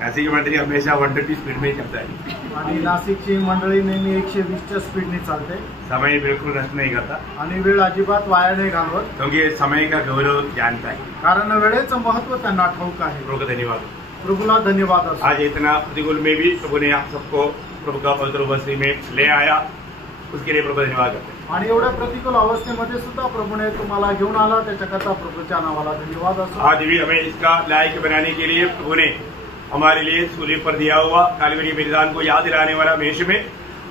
नाशिक मंडळी हमेशा 130 स्पीड में चलता है आणि नाशिकची मंडळी नेहमी 120च्या स्पीडने चालते। समय बिल्कुल नष्ट नहीं करता आणि वेळ अजिबात वाया नाही घालवत, क्योंकि समय का गौरव जानता है, कारण वेळेचं महत्व त्यांना ठाऊक आहे। प्रभु का धन्यवाद, प्रभूला धन्यवाद। आज इतना प्रतिकूल में भी प्रभु ने आप सबको प्रभु का पवित्र उपस्थिति में ले आया, उसके लिए प्रभु धन्यवाद करते हैं। आणि एवढ्या प्रतिकूल अवस्थेमध्ये सुद्धा प्रभुने तुम्हाला घेऊन आला, त्याच्याकरता प्रभूच्या नावाला धन्यवाद असो। आज भी हमें इसका लायक बनाने के लिए प्रभु ने हमारे लिए सूली पर दिया हुआ कालवरी बलिदान को याद दिलाने वाला मेष में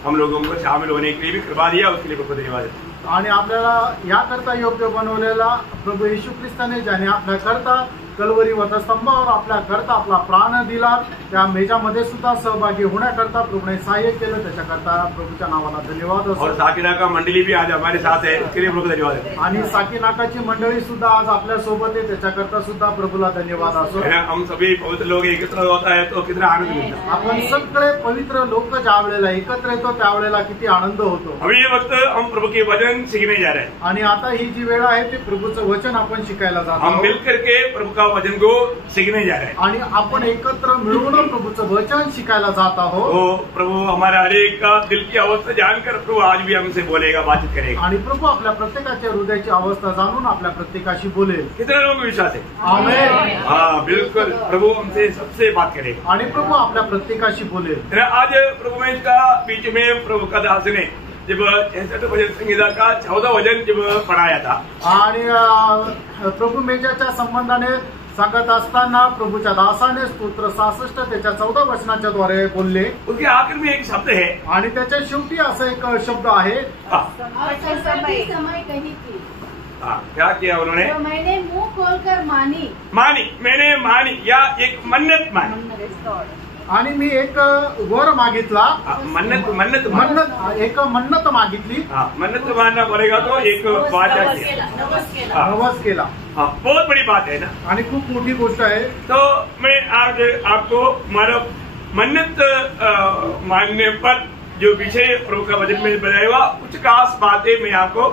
हम लोगों को शामिल होने के लिए भी कृपा दिया, उसके लिए प्रभु धन्यवाद है। आणि आपल्याला याकरता योग्य बनवलेला प्रभू येशू ख्रिस्ताने, ज्याने आपल्याकरता कलवरी वधस्तंभावर आपल्याकरता आपला प्राण दिला, त्या मेजामध्ये सुद्धा सहभागी होण्याकरता प्रभूने सहाय्य केलं, त्याच्याकरता प्रभूच्या नावाला धन्यवाद असो। और साकिनाका मंडली भी आज हमारे साथ है, उसके लिए प्रभु धन्यवाद है। आणि साकिनाकाची मंडळी सुद्धा आज आपल्या सोबत आहे, त्याच्याकरता सुद्धा प्रभूला धन्यवाद असो। हम सभी पवित्र लोग एकत्र होता है तो कितना आनंद मिलता है। आपण सगळे पवित्र लोक ज्या वेळेला एकत्र येतो त्यावेळेला किती आनंद होतो। अभी ये वक्त हम प्रभु के वचन सीखने जा रहे हैं, आणि आता ही जी वेळ आहे ती प्रभूचं वचन आपण शिकायला जातो। हम मिलकर के प्रभु का वचन को सीखने जा रहे हैं, आणि आपण एकत्र मिळून प्रभूचं वचन शिकायला जात आहोत। तो प्रभु हमारा हर एक का दिल की अवस्था जानकर प्रभु आज भी हमसे बोलेगा, बातचीत करेगा। आणि प्रभू आपल्या प्रत्येकाच्या हृदयाची अवस्था जाणून आपल्या प्रत्येकाशी बोलेल। कितने लोगों को विश्वास है? आमेन। हाँ बिल्कुल, प्रभु हमसे सबसे बात करेगा आणि प्रभू आपल्या प्रत्येकाशी बोलेल। आज प्रभु में इसका बीच में प्रभु का दास ने जब 66 भजन संहिता का 14 भजन जब पढ़ाया था, आणि प्रभू मेजाच्या संबंधाने सांगत असताना प्रभूच्या दासाने स्तोत्र 66 त्याच्या 14 वचनाच्या द्वारे बोलले। उसके आखिर में एक शब्द है, आणि त्याच्या शेवटी असा एक शब्द आहे, समय कही थी। क्या किया उन्होंने? तो मैंने मुंह खोलकर मानी, मैंने मानी या एक मन्नत मानी। आणि मी एक वर मागितला, मन्नत एक मन्नत मागितली। मन्नत मानना पड़ेगा तो एक वाचा किया, नवस केला। बहुत बड़ी बात है ना, आणि खूप मोठी गोष्ट आहे। तो मैं आज आपको मानव मन्नत मानने पर जो विषय प्रभु का वचन में बताया हुआ कुछ खास बातें मैं आपको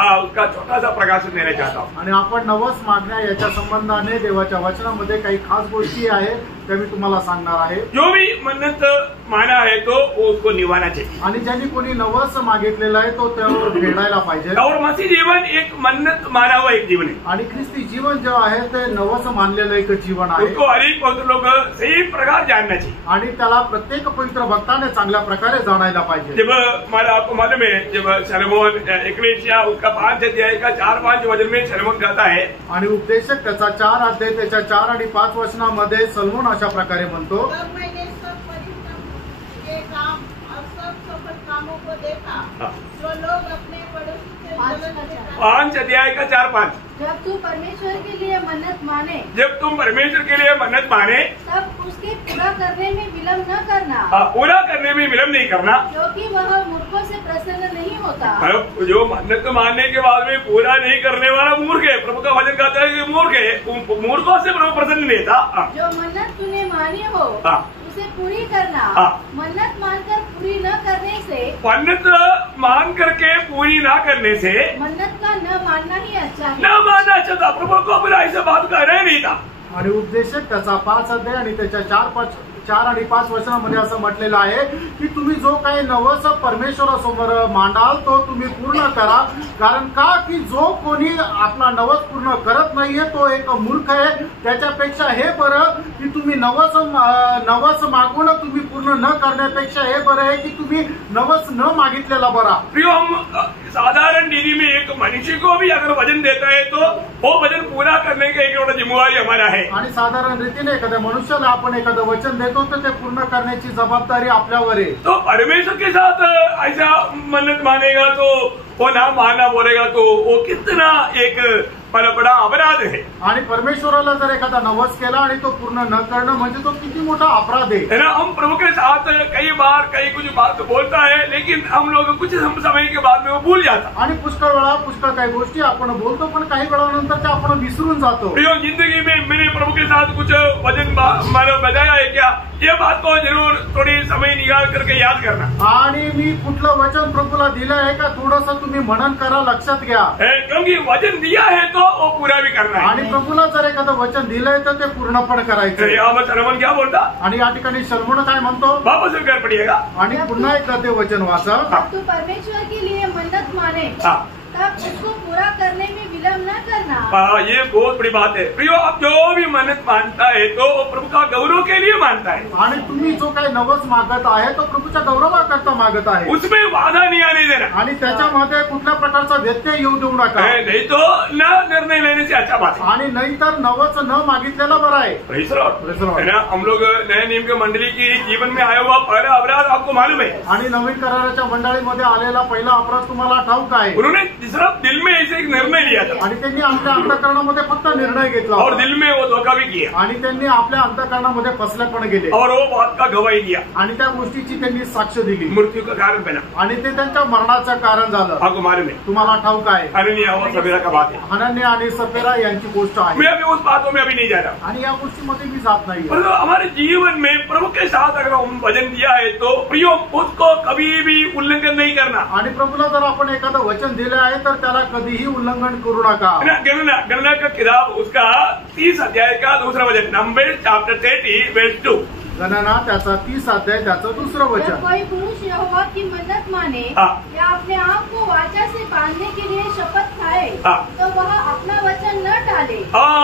उसका छोटा सा प्रकाशन देना चाहता हूँ। आणि आपण नवस मागण्या याच्या संबंधाने देवाच्या वचनामध्ये काही खास गोष्टी आहेत त्या मी तुम्हाला सांगणार आहे। जो भी मन्नत माना है तो वो उसको निभाना चाहिए, आणि ज्यांनी कोणी नवस मागितलेला आहे तो त्यावर फेडायला पाहिजे। और मसीह जीवन एक मन्नत माना हुआ एक जीवन है, आणि ख्रिस्ती जीवन जो आहे ते नवस मानलेलं एक जीवन आहे। उसको हर एक पवित्र लोग सही प्रकार जानना चाहिए, आणि त्याला प्रत्येक पवित्र भक्ताने चांगल्या प्रकारे जाणायला पाहिजे। जब हमारा आपको मालूम है, जब सलोमन एक्लेसिया उसका 5 अध्याय का 4-5 वचन में सलोमन कहता है, आणि उपदेशक त्याचा 4 अध्याय त्याच्या 4 आणि 5 वचनामध्ये सलोमन अशा प्रकारे म्हणतो, कामों को देखा जो लोग अपने पड़ोसी से 5 अध्याय का 4-5। जब तू परमेश्वर के लिए मन्नत माने, जब तुम परमेश्वर के लिए मन्नत माने तब उसके पूरा करने में विलम्ब न करना, पूरा करने में विलम्ब नहीं करना, क्योंकि वह मूर्खों से प्रसन्न नहीं होता। जो मन्नत मानने के बाद में पूरा नहीं करने वाला मूर्ख है। प्रभु का वचन कहता है कि मूर्ख है, मूर्खों से प्रभु प्रसन्न नहीं था। जो मन्नत तूने मानी हो उसे पूरी करना, मन्नत मानकर पूरी न करने से, मन्नत मान करके पूरी ना करने से मन्नत का न मानना ही अच्छा है। न मानना अच्छा था, प्रभु को अपना ऐसा बात कहना नहीं था। आणि उपदेशक त्याचा 5 अध्याय आणि त्याच्या 4 आणि 5 वचनामध्ये असं म्हटलेलं आहे की तुम्ही जो काही नवस परमेश्वरासमोर मांडाल तो तुम्ही पूर्ण करा, कारण का की जो कोणी आपला नवस पूर्ण करत नाहीये तो एक मूर्ख आहे। त्याच्यापेक्षा हे बरं की तुम्ही नवस मागून तुम्ही पूर्ण न करण्यापेक्षा हे बरं आहे की तुम्ही नवस न मागितलेला बरा। प्रियो, हम साधारण नीति में एक मनुष्य को भी अगर वचन देता है तो वो वचन पूरा करने का एक बड़ा जिम्मेवारी हमारा है। आणि साधारण रीतीने एखाद्या मनुष्याला आपण एखादं वचन देतो तर ते पूर्ण करण्याची जबाबदारी आपल्यावर आहे। तो परमेश्वर के साथ ऐसा मन्नत मानेगा तो वो ना मानना बोलेगा तो वो कितना एक बड़ा अपराध है। आणि परमेश्वराला जर एखादा नवस केला आणि तो पूर्ण न करणं म्हणजे तो किती मोठा अपराध आहे ना। हम प्रभु के साथ कई बार कई कुछ बात बोलता है, लेकिन हम लोग कुछ समय के बाद में वो भूल जाता। आणि पुष्कळ काही गोष्टी आपण बोलतो पण काही वेळानंतर त्या आपण विसरून जातो। जिंदगी में मैंने प्रभु के साथ कुछ वचन बताया है क्या ये बात को जरूर थोड़ी समय निकाल करके याद करना। आणि मी कुठलं वचन प्रभूला दिलं आहे का थोडंसं तुम्ही मनन करा, लक्षात घ्या, क्योंकि वचन दिया है तो वो पूरा भी करना है। आणि प्रभूला जर एखादं वचन दिलंय तर ते पूर्णपणे करायचं। यहाँ सलमन क्या बोलता, आणि या ठिकाणी शल्मोन काय म्हणतो, वापस कर पड़िएगा आणि पुन्हा एकदा ते वचन वाचा, तू परमेश्वर के लिए मन्नत माने तब उसको पूरा करने में विलम्ब न करना। ये बहुत बड़ी बात है प्रियो, आप जो भी मन्नत मानता है तो वो प्रभु का गौरव के लिए मानता है। आणि तुम्ही जो काही नवस मागत आहे तो प्रभूच्या गौरवाकरता मागत आहे, उसमें बाधा नहीं आने देना, आणि त्याच्यामध्ये कुठल्या प्रकारचा व्यत्यय येऊ देऊ नका, नहीं तो न निर्णय लेने से अच्छा बात है। आणि नंतर नवस न मागितलेला बरं आहे। Praise the Lord। है ना, हम लोग नए नियम के मंडली की जीवन में आया हुआ पहला अपराध आपको मालूम है, आणि नवीन कराराच्या मंडळीमध्ये आलेला पहिला अपराध तुम्हाला ठाऊक आहे। उन्होंने सिर्फ दिल में ऐसे एक निर्णय लिया था, आणि त्यांनी आपल्या अंतःकरणामध्ये फक्त निर्णय घेतला और दिल में वो धोखा भी किया, आणि त्यांनी आपल्या अंतःकरणामध्ये फसलेपण गेले, और वो बात का गवाही दिया, आणि त्या गोष्टीची त्यांनी साक्ष दिली, मृत्यू का कारण बना, आणि ते त्यांच्या मरणाचं कारण झालं। आपको मालूम है, तुम्हाला ठाऊक आहे, हनन्याह और सफेरा का बात है। हनन्याह आणि सफेरा यांची गोष्ट आहे, मैं अभी उस बातों में अभी नहीं जा रहा, आणि या गोष्टीमध्ये मी जात नाही। परंतु हमारे जीवन में प्रभु के साथ अगर हम वचन दिया है तो प्रियो उसको कभी भी उल्लंघन नहीं करना। आणि प्रभूला जर आपण एखादं वचन दिलं आहे तर त्याला कधीही उल्लंघन करू नका। गणना का किताब उसका 30 अध्याय का दूसरा वचन, नंबर चैप्टर 30 वर्स 2। गणना त्याचा 30 अध्याय त्याचं दुसरं जब वचन, कोई पुरुष यहोवा की मन्नत माने या अपने आप को वाचा से बांधने के लिए शपथ खाए तो वह अपना वचन न टाले।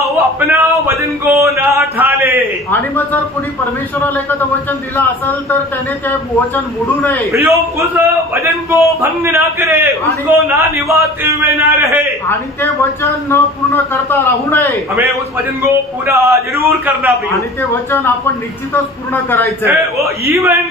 वो अपना वचन को ना ठाले। आणि मग जर कोणी परमेश्वराला एखादं वचन दिलं असेल तर त्याने ते वचन मोडू नये, प्रियो उस वचन को भंग ना करे, उसको ना निभाते हुए ना रहे, आणि ते वचन न पूर्ण करता राहू नये। हमें उस वचन को पूरा जरूर करना प्रियो, आणि ते वचन आपण निश्चितच पूर्ण करायचं। वो इवन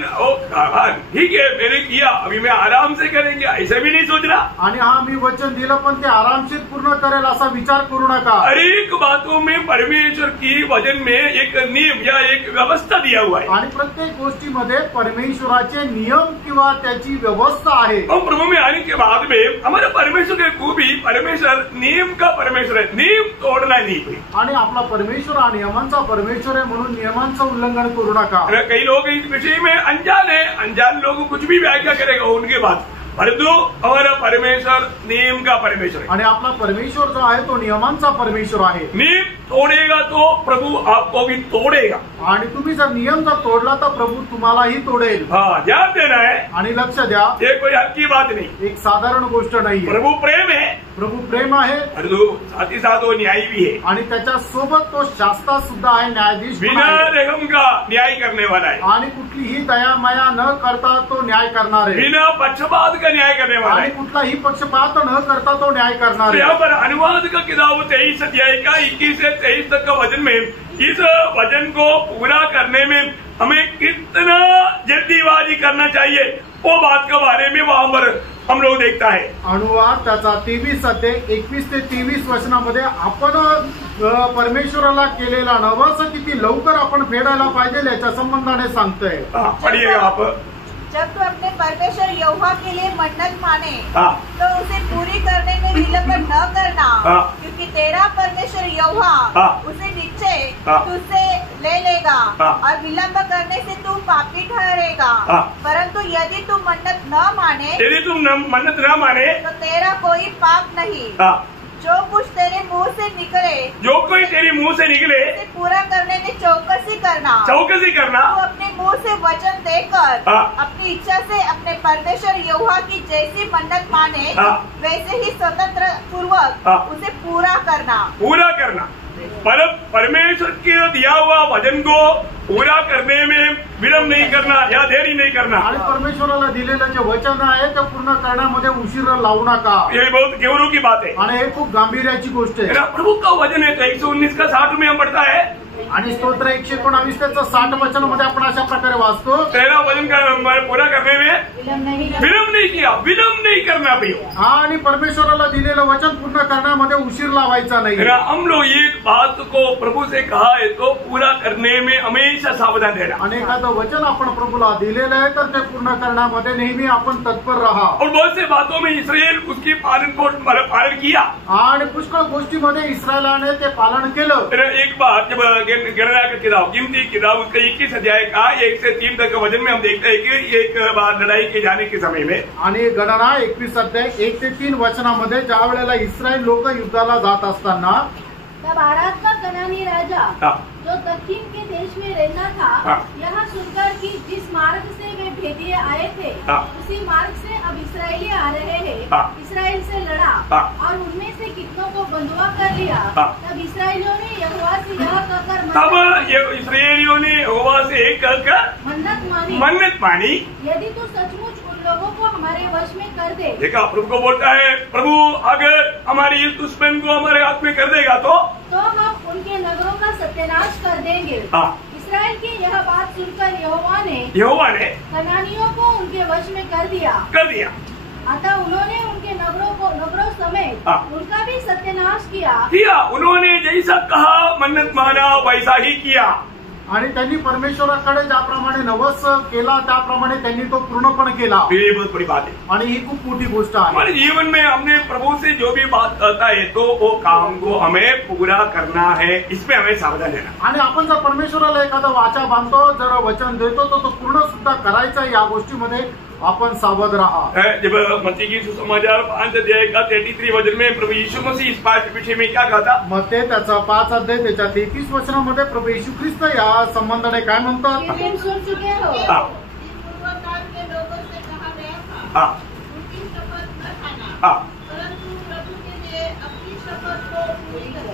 ठीक है मैंने किया अभी मैं आराम से करेंगे ऐसा भी नहीं सोचना, आणि हा मी वचन दिलं पण ते आरामशीर पूर्ण करेल असा विचार करू नका। हर एक बातों में परमेश्वर की वचन में एक नियम या एक व्यवस्था दिया हुआ है, आणि प्रत्येक गोष्टीमध्ये परमेश्वराचे नियम किंवा त्याची व्यवस्था आहे। हम प्रभु में आने के बाद में हमारे परमेश्वर के खूबी, परमेश्वर नियम का परमेश्वर है, नियम तोड़ना नहीं। आणि आपला परमेश्वर हा नियमांचा परमेश्वर आहे म्हणून नियमांचं उल्लंघन करू नका। कई लोग इस विषय में अनजान है, अनजान लोग कुछ भी व्याख्या करेगा उनके बाद, परंतु हमारा परमेश्वर नियम का परमेश्वर है, आणि आपला परमेश्वर जो आहे तो नियमांचा परमेश्वर आहे। नियम तोड़ेगा तो प्रभु आपको भी तोड़ेगा, आणि तुम्ही जर नियम जर तोडला तर प्रभु तुम्हालाही तोडेल। हाँ ध्यान देना है, आणि लक्ष द्या, ये कोई हल्की बात नहीं, एक साधारण गोष्ट नाही, प्रभु प्रेम है, प्रभु प्रेम आहे, परंतु साथ ही साथ वो न्यायी भी है, आणि त्याच्या सोबत तो शास्ता सुद्धा आहे, न्यायाधीश पण बिना आहे, रहम का न्याय करने वाला है, आणि कुठलीही दया माया न करता तो न्याय करणार आहे, बिना पक्षपात का न्याय करने वाला आणि है। कुठलाही पक्षपात न करता तो न्याय करणार तो यहाँ आहे। पर अनुवाद का किताब 23 अध्याय का 21 से 23 तक का वचन में इस वचन को पूरा करने में हमें कितना जल्दीबाजी करना चाहिए वो बात के बारे में वहां पर हम लोग देखता है। अनुवाद त्याचा 23 अध्याय 21 ते 23 वचनामध्ये आपण परमेश्वराला केलेला नवस किती लवकर आपण फेडायला पाहिजे याच्या संबंधाने सांगतोय। पढ़िएगा आप। जब तू अपने परमेश्वर यहोवा के लिए मन्नत माने तो उसे पूरी करने में विलंब न करना, क्योंकि तेरा परमेश्वर यहोवा उसे निश्चय तुझसे ले लेगा और विलंब करने से तू पापी ठहरेगा। परंतु यदि तू मन्नत न माने, यदि तुम मन्नत न माने तो तेरा कोई पाप नहीं, जो कुछ तेरे मुंह से निकले, जो कोई तेरे मुंह से निकले उसे पूरा करने में चौकसी करना। चौकसी करना, तू अपने मुंह से वचन देकर अपनी इच्छा से अपने परमेश्वर यहोवा की जैसी मन्नत माने वैसे ही स्वतंत्र पूर्वक उसे पूरा करना। पूरा करना परमेश्वर के दिया हुआ वचन को पूरा करने में विलंब नहीं करना या देरी नहीं करना। आणि परमेश्वराला दिलेलं जे वचन आहे ते पूर्ण करण्यामध्ये उशीर लावू नका। ये बहुत गौरव की बात है आणि हे खूप गांभीर्याची गोष्ट आहे। प्रभु का वचन है 119 का 60 में हम पढ़ता है, आणि स्तोत्र 119 त्याचं 60 वचनामध्ये आपण अशा प्रकारे वाचतो, तेरा वचन का पूरा करने में विलंब नहीं किया, विलंब नहीं करना प्रियो। आणि परमेश्वराला दिलेलं वचन पूर्ण करण्यामध्ये उशीर लावायचा नाही। हम लोग एक बात को प्रभु से कहा है तो पूरा करने में हमेशा सावधान रहना। आणि एखादं वचन आपण प्रभूला दिलेलं आहे तर ते पूर्ण करण्यामध्ये नेहमी आपण तत्पर राहा। और बहुत से बातों में इस्राएल उसकी पालन किया, आणि पुष्कळ गोष्टीमध्ये इस्रायलाने ते पालन केलं। एक बार जब गणना का किताब, गिनती किताब, उसका 21 अध्याय का 1 से 3 तक का वचन में हम देखते हैं कि एक बार लड़ाई के जाने के समय में, आणि गणना 21 अध्याय 1 ते 3 वचनामध्ये ज्या वेळेला इस्रायल लोक युद्धाला जात असताना तब आराद का कनानी राजा जो दक्षिण के देश में रहना था, यहाँ सुनकर कि जिस मार्ग से वे भेदिए आए थे उसी मार्ग से अब इसराइली आ रहे हैं, इसराइल से लड़ा और उनमें से कितनों को बंधुआ कर लिया। तब इसराइलियों ने यहोवा से यह कहकर इसराइलियों ने यहोवा से एक कहकर मन्नत मानी, यदि तू सचमुच उन लोगों को हमारे वश में कर दे। देखा, प्रभु को बोलता है, प्रभु अगर हमारी इस दुश्मन को हमारे हाथ में कर देगा तो हम उनके नगरों का सत्यानाश कर देंगे। इसराइल की यह बात सुनकर यहोवा ने कनानियों को उनके वश में कर दिया। अतः उन्होंने उनके नगरों समेत उनका भी सत्यानाश किया। उन्होंने जैसा कहा मन्नत माना वैसा ही किया। आणि त्यांनी परमेश्वराकडे ज्याप्रमाणे नवस केला त्याप्रमाणे त्यांनी तो पूर्णपणे केला। ये बहुत बड़ी बात है आणि ही खूप मोठी गोष्ट आहे। हमारे जीवन में हमने प्रभु से जो भी बात करता है तो वो काम को हमें पूरा करना है, इसमें हमें सावधान रहना। आणि आपण जर परमेश्वराला एखादा वाचा बांधतो, जर वचन देतो तो पूर्ण सुद्धा करायचा, या गोष्टीमध्ये आपण सावध रहा। जब मत्ती की सुसमाचार 5 अध्याय का 33 वचन में प्रभु यीशु मसीह इस बात के विषय में क्या कहा था? मत्ती त्याचा 5 अध्याय त्याच्या 33 वचनामध्ये प्रभु येशू ख्रिस्त या संबंधाने काय म्हणतात? सुन चुके हो पूर्वकाल के लोगों से कहा गया था, उनकी शपथ न खाना, परंतु प्रभु के लिए अपनी शपथ को पूरी करना।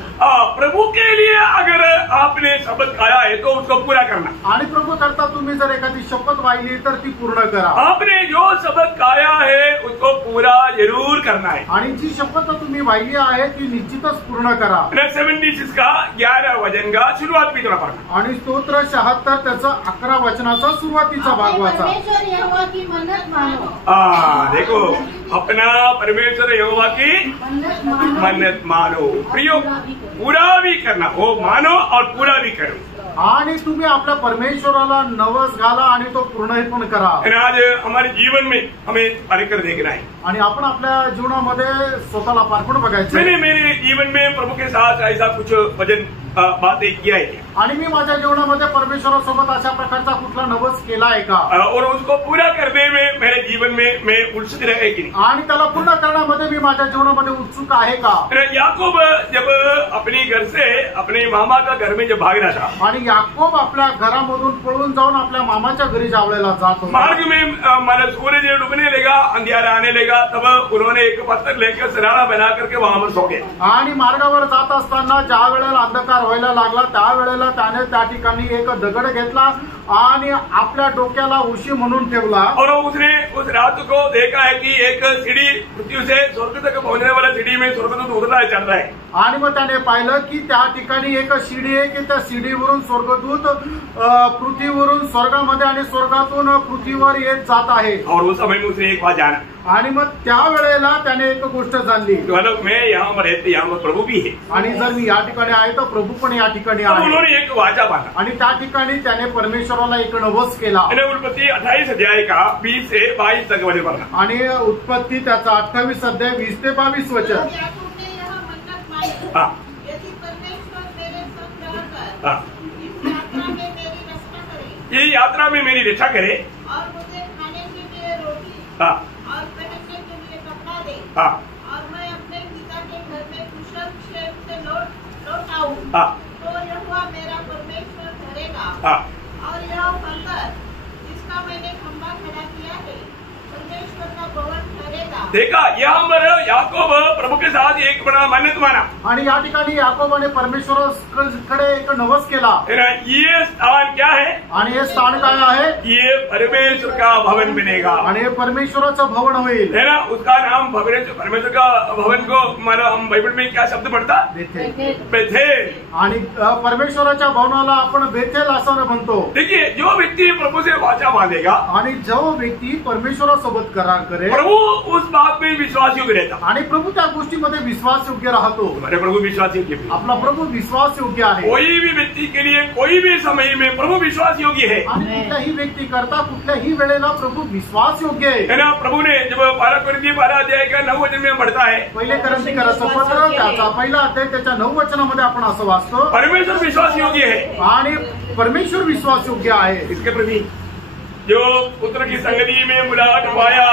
प्रभु के लिए अगर आपने शपथ खाया है तो उसको पूरा करना। आणि प्रभू करता तुम्ही जर एखादी शपथ वाहिली तर ती पूर्ण करा। आपने जो शपथ खाया है उसको पूरा जरूर करना है। आणि जी शपथ तुम्ही वाहिली आहे ती निश्चितच पूर्ण करा। 76 का 11 वचन का सुरुवात भी थोड़ा पढ़ना। आणि स्तोत्र 76 त्याचा 11 वचनाचा सुरुवातीचा भाग वाचा। परमेश्वर यहोवा की मन्नत मानो। देखो, अपना परमेश्वर यहोवा की मन्नत मानो, प्रियो पूरा भी करना, वो मानो और पूरा भी करो। आणि तुम्ही आपल्या परमेश्वराला नवस घाला आणि तो पूर्ण पण करा। आज हमारे जीवन में हमें पारिकर देखना है आणि आपण आपल्या जीवनामध्ये स्वतःला पारखून बघायचं। मैंने मेरे जीवन में प्रभु के साथ ऐसा कुछ वचन बातें किया है आणि मी माझ्या जीवनामध्ये परमेश्वरासोबत अशा प्रकारचा कुठला नवस केला आहे का? और उसको पूरा करने में मेरे जीवन में मैं उत्सुक रहे की नहीं? आणि त्याला पूर्ण करण्यामध्ये मी माझ्या जीवनामध्ये उत्सुक आहे का? याकूब जब अपने घर से अपने मामा का घर में जब भाग रहा था, आणि याकूब आपल्या घरामधून पळून जाऊन आपल्या मामाच्या घरी जावलेला जात होता। मार्ग में माना सूरज डूबने लगा, अंधियारा आने लगा, तब उन्होंने एक पत्थर लेकर सिराना बना करके वहां पर सो गए। आणि मार्गावर जात असताना ज्या वेळेला अंधकार व्हायला लागला त्यावेळेला त्याने त्या ठिकाणी एक दगड घेतला आणि आपल्या डोक्याला उशी म्हणून ठेवला। और उसने उस रात को देखा है कि एक सीढ़ी पृथ्वी से स्वर्ग तक पहुंचने वाला सीढ़ी में स्वर्गदूत उतरता चल रहा है। आणि मग त्याने पाहिलं की त्या ठिकाणी एक शिडी आहे की त्या शिडीवरून स्वर्गदूत पृथ्वीवरून स्वर्गामध्ये आणि स्वर्गातून पृथ्वीवर येत जात आहे। और उस समय में उसने एक बात जाना, आणि मग त्या वेळेला त्याने एक गोष्ट जाणली, मतलब मैं यहाँ पर रहते, यहाँ पर प्रभु भी है, आणि जर मी या ठिकाणी आहे तर प्रभू पण या ठिकाणी आहे। उन्होंने एक वाचा बांधा आणि त्या ठिकाणी त्याने परमेश्वराला एक नवस केला। उत्पत्ति 28 अध्याय का 20 से 22 तक वचन पढ़ना। आणि उत्पत्ती त्याचा 28 अध्याय 20 ते 22 वचन। यदि परमेश्वर मेरे संग रहकर ये यात्रा में मेरी रक्षा करे और मुझे खाने के लिए रोटी और पहनने के लिए कपड़ा दे और मैं अपने पिता के घर में कुशल क्षेम से लौट आऊं, तो यहोवा मेरा परमेश्वर ठहरेगा और यह पत्थर जिसका मैंने खंभा खड़ा किया है परमेश्वर का भवन ठहरेगा। देखा, यहाँ पर याकूब प्रभु के साथ एक बड़ा मन्नत माना। आणि या ठिकाणी याकोबाने परमेश्वराकडे एक नवस केला। ये स्थान क्या है? आणि हे स्थान काय आहे? ये परमेश्वर का भवन बनेगा। आणि हे परमेश्वराचं भवन होईल, है ना? उसका नाम परमेश्वर का भवन को हमारा हम बाइबल में क्या शब्द पढ़ता? बेथेल। आणि परमेश्वराच्या भवनाला आपण बेथेल असं म्हणतो। देखिए, जो व्यक्ति प्रभु से वाचा बांधेगा आणि जो व्यक्ती परमेश्वरासोबत करार करेल, प्रभु उस बात में विश्वास योग्य रहता। आणि प्रभू त्या गोष्टीमध्ये विश्वास योग्य राहतो। हमारे प्रभु विश्वास योग्य है। आपला प्रभु विश्वास योग्य आहे। कोई भी व्यक्ति के लिए कोई भी समय में प्रभु विश्वास योग्य है। आणि कुठल्याही व्यक्ती करता कुठल्याही वेळेला प्रभु विश्वास योग्य आहे ना। प्रभु ने जब 12 कोरिन्थियों 12 अध्याय का 9 वचन में पढ़ता है, पहिले कोरिन्थियराचं पत्र त्याचा पहिला अध्याय त्याच्या 9 वचनामध्ये आपण असं वाचतो, परमेश्वर विश्वास योग्य है आणि परमेश्वर विश्वास योग्य आहे। इसके प्रति जो पुत्र की संगति में मुलाकात पाया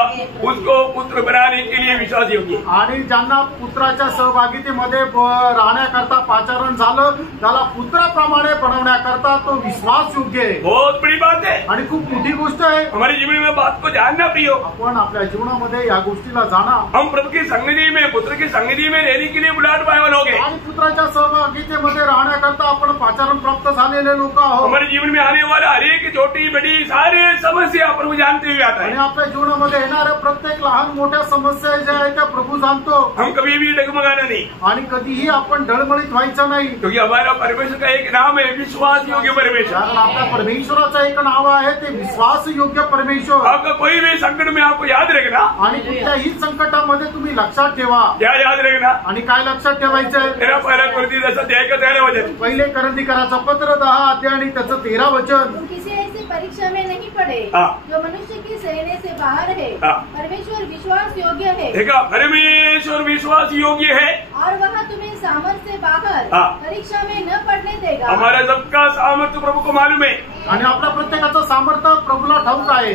उसको पुत्र बनाने के लिए विश्वास योग्य है। आणि ज्यांना पुत्राच्या सहभागितेमध्ये राहण्याकरता पाचारण झालं त्याला पुत्राप्रमाणे बनवण्याकरता तो विश्वास योग्य आहे। बहुत बड़ी बात है आणि खूप मोठी गोष्ट आहे। हमारे जीवन में बात को जानना प्रियो। आपण आपल्या जीवनामध्ये या गोष्टीला जाणा। हम प्रभु की संगति में पुत्र की संगति में रहने के लिए बुलाहट पाए वाले लोग हैं। आणि पुत्राच्या सहभागितेमध्ये राहण्याकरता आपण पाचारण प्राप्त झालेले लोक आहोत। हमारे जीवन में आने वाला हर एक छोटी बड़ी सारे समस्या प्रभु जानते हुए आता है। आणि आपल्या जीवनामध्ये येणाऱ्या प्रत्येक लहान मोठ्या समस्या ज्या आहेत त्या प्रभू जाणतो। हम कभी भी डगमगाना नहीं आणि कधीही आपण डळमळीत व्हायचं नाही, क्योंकि हमारा परमेश्वर का एक नाम है विश्वास योग्य परमेश्वर। कारण आपल्या परमेश्वराचं एक नाव आहे ते विश्वास योग्य परमेश्वर। आपका कोई भी संकट में आपको याद रखना, आणि कुठल्याही संकटामध्ये तुम्ही लक्षात ठेवा। क्या याद रखना? आणि काय लक्षात ठेवायचंय? तेरा 1 कोरिन्थियों 10 अध्याय का 13 वचन। पहिले कोरिन्थियराचं पत्र 10 अध्याय आणि त्याचं 13 वचन। किसी ऐसी परीक्षा में नहीं पड़े जो मनुष्य की सहने से बाहर है। परमेश्वर विश्वास योग्य है। देखा, परमेश्वर विश्वास योग्य है और वह तुम्हें सामर्थ्य से बाहर परीक्षा में न पड़ने देगा। हमारा सबका सामर्थ्य प्रभु को मालूम है। आणि आपल्या प्रत्येकाचं सामर्थ्य प्रभूला ठाऊक आहे।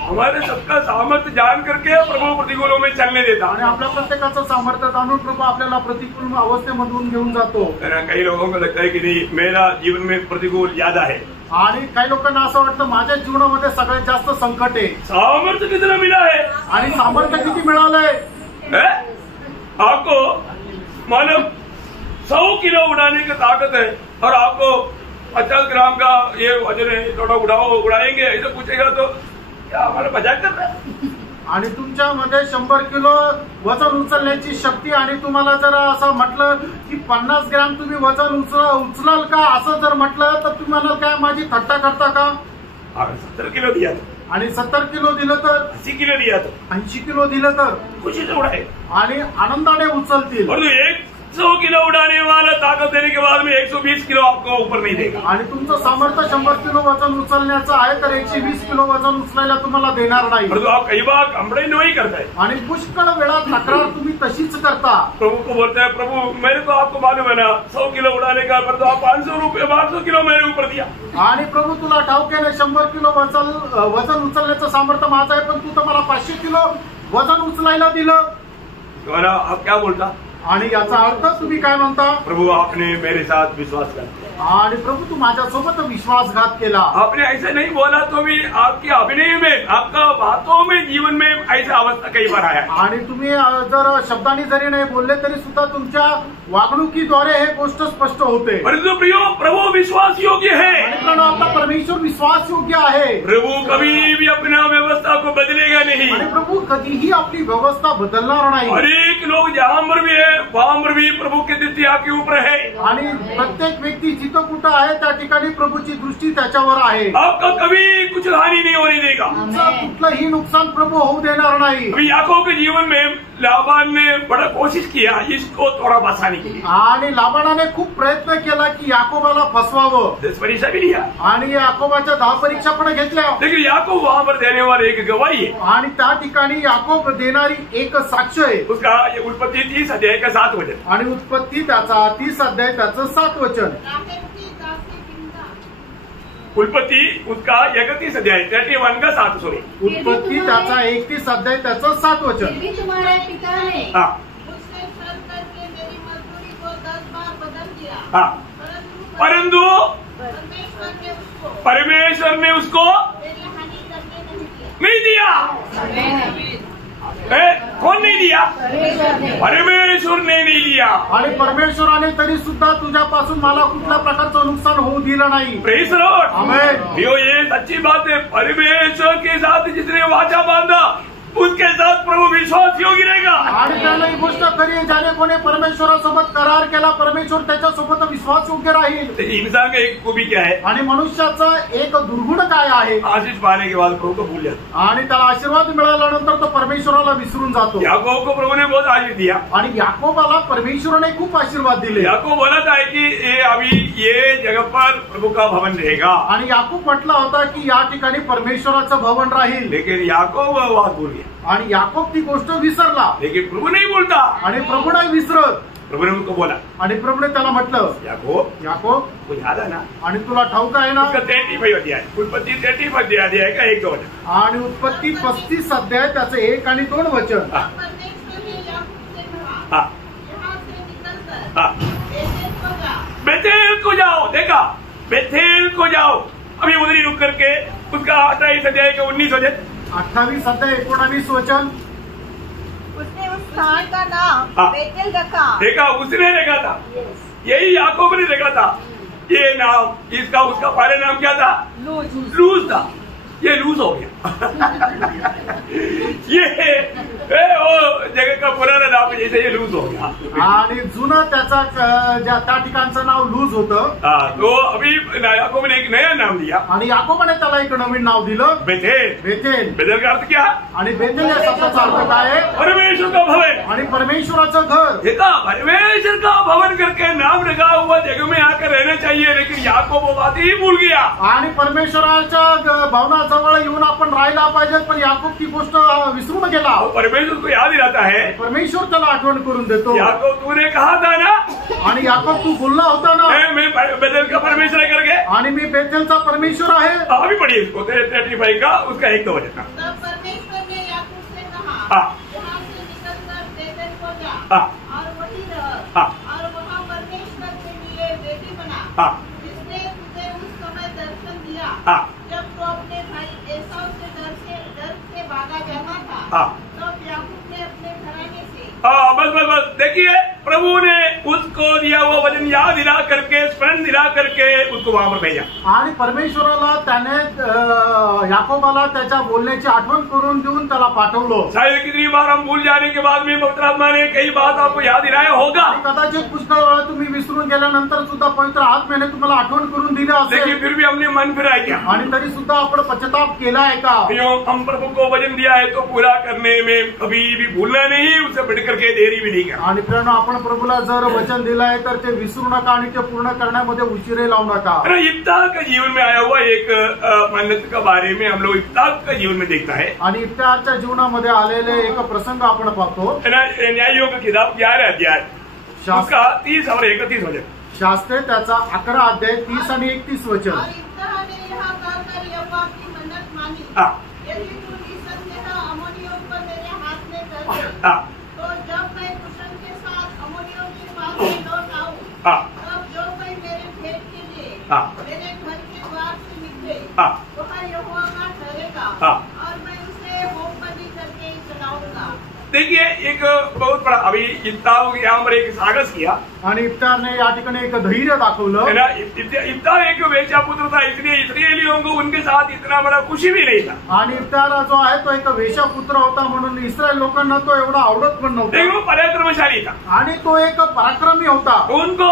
हमारे सबका सामर्थ्य जान करके प्रभु प्रतिकूलों में चलने देता। आणि आपल्या प्रत्येकाचं सामर्थ्य जाणून प्रभू आपल्याला प्रतिकूल अवस्थेमधून घेऊन जातो। कई लोगों को लगता है कि नहीं, मेरा जीवन में प्रतिकूल ज्यादा है। आणि काही लोकांना असं वाटतं माझ्या जीवनामध्ये सगळ्यात जास्त संकट आहे। सामर्थ्य कितना मिला है? आणि सामर्थ्य किती मिळालंय? आपको मालूम 100 किलो उड़ाने की ताकत है और आपको 50 ग्राम का ये वजन है, थोड़ा उड़ाएंगे ऐसा पूछेगा तो क्या हमारा मजाक कर रहा है? आणि तुमच्यामध्ये 100 किलो वजन उचलण्याची शक्ती आणि तुम्हाला जर असं म्हटलं की 50 ग्रॅम तुम्ही वजन उचलाल का, असं जर म्हटलं तर तुम्ही म्हणाल काय माझी थट्टा करता का? 70 किलो दिया तो, आणि 70 किलो दिलं तर, 80 किलो दिया तो, 80 किलो दिलं तर खुशी से उड़ाए आणि आनंदाने उचलतील। और 100 किलो उड़ाने वाला ताकत देने के बाद में 120 किलो आपको ऊपर नहीं देगा। आणि तुमचं सामर्थ्य 100 किलो वजन उचलण्याचं आहे तर 120 किलो वजन उचलायला तुम्हाला देणार नाही। परंतु आप कई बार कंप्लेन नहीं करता है। आणि पुष्कळ वेळा तक्रार तुम्ही तशीच करता। प्रभु को बोलते हैं, प्रभु मेरे को आपको मालूम है ना 100 किलो उड़ाने का, पर तो आप 500 किलो मेरे ऊपर दिया। आणि प्रभु तुला ठाऊक आहे ना 100 किलो वजन उचलण्याचं सामर्थ्य माझं आहे, पण तू तर मला 500 किलो वजन उचलायला दिलं। तुम्हारा आप क्या बोलता? आणि याचा अर्थ तुम्ही काय म्हणता? प्रभु आपने मेरे साथ विश्वासघात किया। आणि प्रभू तू माझ्यासोबत विश्वासघात केला। आपने ऐसा नहीं बोला तो भी आपके अभिनय में, आपका बातों में, जीवन में ऐसा अवस्था कई बार आया। आणि तुम्ही जर शब्दांनी जरी नाही बोलले तरी सुद्धा तुमच्या वागणुकीद्वारे हे गोष्ट स्पष्ट होते। परंतु प्रियो, प्रभु विश्वास योग्य है। आणि आपला परमेश्वर विश्वास योग्य आहे। प्रभु कभी भी अपना व्यवस्था को बदलेगा नहीं। आणि प्रभू कधीही आपली व्यवस्था बदलणार नाही। हर एक लोग जहाँ पर भी है वहाँ पर भी प्रभु की दृष्टि आपके ऊपर है। आणि प्रत्येक व्यक्ती जिथं कुठं आहे त्या ठिकाणी प्रभूची दृष्टी त्याच्यावर आहे। आपका कभी कुछ हानि नहीं होने देगा। कुठलंही नुकसान प्रभू होऊ देणार नाही। अभी याकूब के जीवन में लाबान ने बड़ा कोशिश किया इसको थोड़ा बचाने के लिए। आणि लाबानाने खूप प्रयत्न केला की याकोबाला फसवावं। 10 परीक्षा भी लिया आणि याकोबाच्या 10 परीक्षा पण घेतल्या। लेकिन याकूब वहाँ पर देने वाले एक गवाही है। आणि त्या ठिकाणी याकोब देणारी एक साक्ष आहे। उसका उत्पत्ति 30 अध्याय का 7 वचन। आणि उत्पत्ती त्याचा 30 अध्याय त्याचं 7 वचन। उत्पत्ति उसका 31 अध्याय 31 का 7 सॉरी। उत्पत्ती त्याचा 31 अध्याय त्याचं 7 वचन। तुम्हारे पिता ने परंतु परमेश्वर ने उसको नहीं दिया। कौन नहीं दिया? परमेश्वर ने नहीं दिया। आणि परमेश्वराने तरी सुद्धा तुझ्यापासून मला कुठल्या प्रकारचं नुकसान होऊ दिलं नाही। Praise lord. आमेन। ये सच्ची बात है। परमेश्वर के साथ जिसने वाचा बांधा उसके साथ प्रभु विश्वास योग्य रहेगा। आणि त्याला ही गोष्ट खरी आहे, ज्याने कोणी परमेश्वरासोबत करार केला परमेश्वर त्याच्यासोबत विश्वास योग्य राहील। तो इंसान का एक खूबी क्या है? आणि मनुष्याचं एक दुर्गुण काय आहे? आशीष पाने के बाद प्रभु को भूल जाता। आणि त्याला आशीर्वाद मिळाल्यानंतर तो परमेश्वराला विसरून जातो। याकूब को प्रभु ने बहुत आशीष दिया आणि याकोबाला परमेश्वराने खूप आशीर्वाद दिले। याकूब बोला था कि ये अभी ये जगह पर प्रभु का भवन रहेगा, आणि याकूब म्हटला होता की या ठिकाणी परमेश्वराचं भवन राहील। लेकिन याकूब बात भूल गया। आणि याकोब ती गोष्ट विसरला, लेकिन प्रभु नहीं बोलता। आणि प्रभू नाही विसरत। प्रभु ने उनको बोला, आणि प्रभूने त्याला म्हटलं, याकोब को याद है ना? आणि तुला ठाऊक आहे ना? उसका 35 अध्याय, उत्पत्ति 35 अध्याय का 1-2 वचन। आणि उत्पत्ती 35 अध्याय त्याचं 1 आणि 2 वचन। परमेश्वर ने याकूब से कहा, हाँ यहाँ से निकलकर हाँ बेतेल को जा। बेथेल को जाओ। देखा, बेथेल को जाओ। अभी उधर ही रुक करके उसका 28 अध्याय का 19 वचन, 28 अध्याय 19 वचन। उसने उस स्थान का नाम हाँ। बेतेल रखा। देखा, उसने देखा था, यही याकूब ने देखा था। ये नाम इसका उसका पहले नाम क्या था? लूज था। ये लूज हो गया। ये वो जगह का पुराना नाम जैसे ये लूज हो गया। आणि जुनं त्याचा त्या ठिकाणचं नाव लूज होतं। तो अभी याकूब ने एक नया नाम दिया, आणि याकोबाने त्याला एक नवीन नाव दिलं, बेथेल। बेथेल। बेथेल का अर्थ क्या? आणि बेथेल या शब्दाचा अर्थ काय आहे? परमेश्वर का भवन। आणि परमेश्वराचं घर। देखा, परमेश्वर का भवन करके नाम लगा हुआ जगह में आकर रहना चाहिए, लेकिन याकूब वो बात ही भूल गया। आणि परमेश्वराच्या भवनाजवळ येऊन आपण राहायला पाहिजे, पण याकूब ती गोष्ट विसरून गेला। परमेश्वर को याद दिलाता है। परमेश्वर त्याला आठवण करून देतो। याकूब तूने कहा था ना, आणि याकूब तू बोलला होता ना, मैं बेथेल का परमेश्वर है करके। आणि मी बेथेलचा परमेश्वर आहे। अभी पढ़िए इसको 35 का उसका 1-2 वचन। तब परमेश्वर ने याकूब से कहा, हाँ यहाँ से निकलकर बेतेल को जा हाँ और वहीं रह, हाँ और वहाँ परमेश्वर के लिए वेदी बना, हाँ जिसने तुझे उस समय दर्शन दिया, हाँ जब तो अपने भाई एसाव से डर से भागा जाना था। हाँ तब याकूब ने अपने घराने से बस देखिए, प्रभु ने उसको दिया वो वचन याद दिला करके, स्मरण दिला करके उसको वहां पर भेजा। आणि परमेश्वराला त्याने याकोबाला त्याच्या बोलण्याची आठवण करून देऊन त्याला पाठवलं। शायद कितनी बार हम भूल जाने के बाद में पवित्र आत्मा ने कई बात आपको याद दिलाया होगा, आणि कदाचित पुष्कळ वेळा तुम्ही विसरून गेल्यानंतर सुद्धा पवित्र आत्म्याने तुम्हाला आठवण करून दिलं लेकिन असेल, फिर भी हमने मन फिराया क्या? आणि तरी सुद्धा आपण पश्चाताप केलाय का? क्यों? हम प्रभु को वचन दिया है तो पूरा करने में कभी भी भूलना नहीं, उससे बढ़ करके देरी भी नहीं करना। आणि प्रेरणा, आपण प्रभूला जर वचन दिलंय तर ते विसरू नका आणि ते पूर्ण करण्यामध्ये उशिरे लावू नका। इफ्तार का जीवन में आया हुआ एक मन्नत का बारे में हम लोग इफ्तार का जीवन में देखता है। आणि इफ्तारच्या जीवनामध्ये आलेले एक प्रसंग आपण पाहतो। न्यायों की किताब 11 अध्याय उसका 30 और 31 वचन। शास्त्रे त्याचा 11 अध्याय 30 आणि 31 वचन। और इब्राहिम ने यहाँ कहकर यहोवा की मन्नत मानी, हाँ यदि तू निसंदेह अम्मोनियों पर मेरे हाथ में कर दे, हाँ तो जब मैं कुशल के साथ अम्मोनियों के पास में लौट आऊं, हाँ तब जो कोई मेरे भेंट के लिए हाँ मेरे घर के द्वार से निकले, हाँ वह यहोवा का ठहरेगा, हाँ। और मैं उसे होम बलि करके चलाऊंगा। देखिए, एक बहुत बड़ा अभी इफ्तार यहाँ पर एक साहस किया, आणि इफ्तारने या ठिकाणी एक धैर्य दाखवलं। है ना। इफ्तार एक वेश्या पुत्र था, इसलिए इस्राएलियों को उनके साथ इतना बड़ा खुशी भी नहीं था। आणि इफ्तार जो आहे तो एक वेश्यापुत्र होता, म्हणून इस्रायल लोकांना तो एवढा आवडत पण लेकिन नव्हता। वो पराक्रमशाली था, आणि तो एक पराक्रमी होता। उनको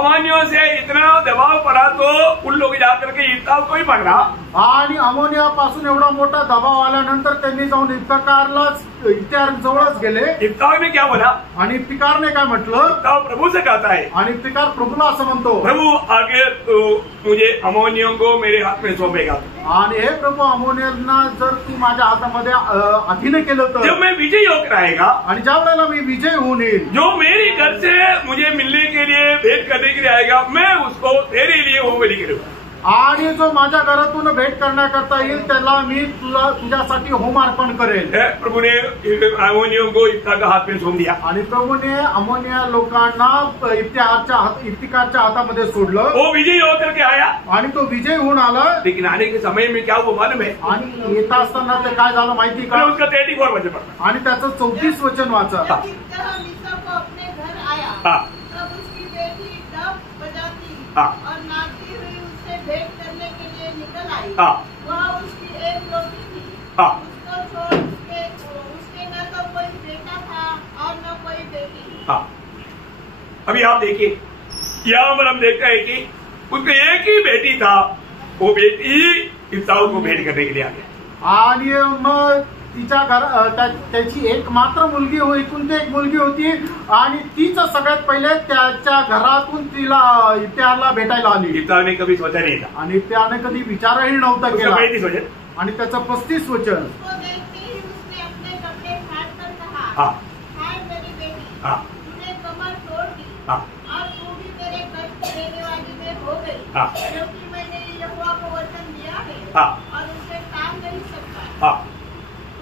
अमानियों से इतना दबाव पड़ा तो उन लोग जाकर के इफ्तार को ही पकड़ा। आणि अमोनियापासून एवढा मोठा दबाव आल्यानंतर त्यांनी जाऊन इफ्तारलाच इफ्तार जवळच गेले। इफ्तार में क्या बोला? आणि इफ्तिकारने काय म्हटलं? इफ्तार प्रभु से कहता है, आणि इफ्तिकार प्रभूला असं म्हणतो, प्रभु आगे तो मुझे अमोनियों को मेरे हाथ में सौंपेगा। आणि हे प्रभू अमोनियांना जर तू माझ्या हातामध्ये अधीन केलं जब तर, मैं विजय होकर आएगा, आणि ज्या वेळेला मी विजय होऊन येईल, जो मेरे घर से मुझे मिलने के लिए भेंट करने के लिए आएगा, मैं उसको तेरे लिए वो बलि करूंगा। आणि जो माझ्या घरातून भेट करण्याकरता येईल त्याला मी तुझ्यासाठी होम अर्पण करेल। प्रभु ने अमोनियों को इफ्तार का हाथ में सौंप दिया। आणि प्रभूने अमोनिया लोकांना इफ्तिकारच्या हातामध्ये सोडलं, वो विजयी होकर के आया, आणि तो विजय होऊन आला। लेकिन आने के समय में क्या वो मालूम है? आणि येत असताना ते काय झालं माहिती का? उसका 34 वचन पढ़ना। आणि त्याचं 34 वचन वाचा। जब इब्राहिम मिस्र को अपने घर आया, हाँ तब उसकी बेटी डफ बजाती हाँ और नाचती हुई उससे भेंट करने के लिए निकल आई। हाँ वह उसकी एक रोटी थी, हाँ उसको छोड़ उसके और न कोई बेटी। हाँ, अभी आप देखिए, यहाँ पर हम देखते हैं कि उसके एक ही बेटी था, वो बेटी ईसाऊ को भेंट करने के लिए आ गया। आणि मग तिच्या त्याची एकमात्र मुलगी हो, एकूण ते एक मुलगी होती आणि तीच सगळ्यात पहिले त्याच्या घरातून त्याला भेटायला आली। ईसाऊ ने कभी सोचा नहीं था, आणि त्याने कधी विचारही नव्हता केला। 35 वचन आणि त्याचं 35 वचन, उसको देखते ही उसने अपने कपड़े फाड़कर कहा, हाँ, हाय मेरी बेटी, हाँ, तूने कमर तोड़ दी, हाँ, और तू भी मेरे कष्ट देने वाली में हो गई, हाँ, क्योंकि मैंने यहोवा को वचन दिया है, हाँ, और उसे टाल नहीं सकता। हाँ,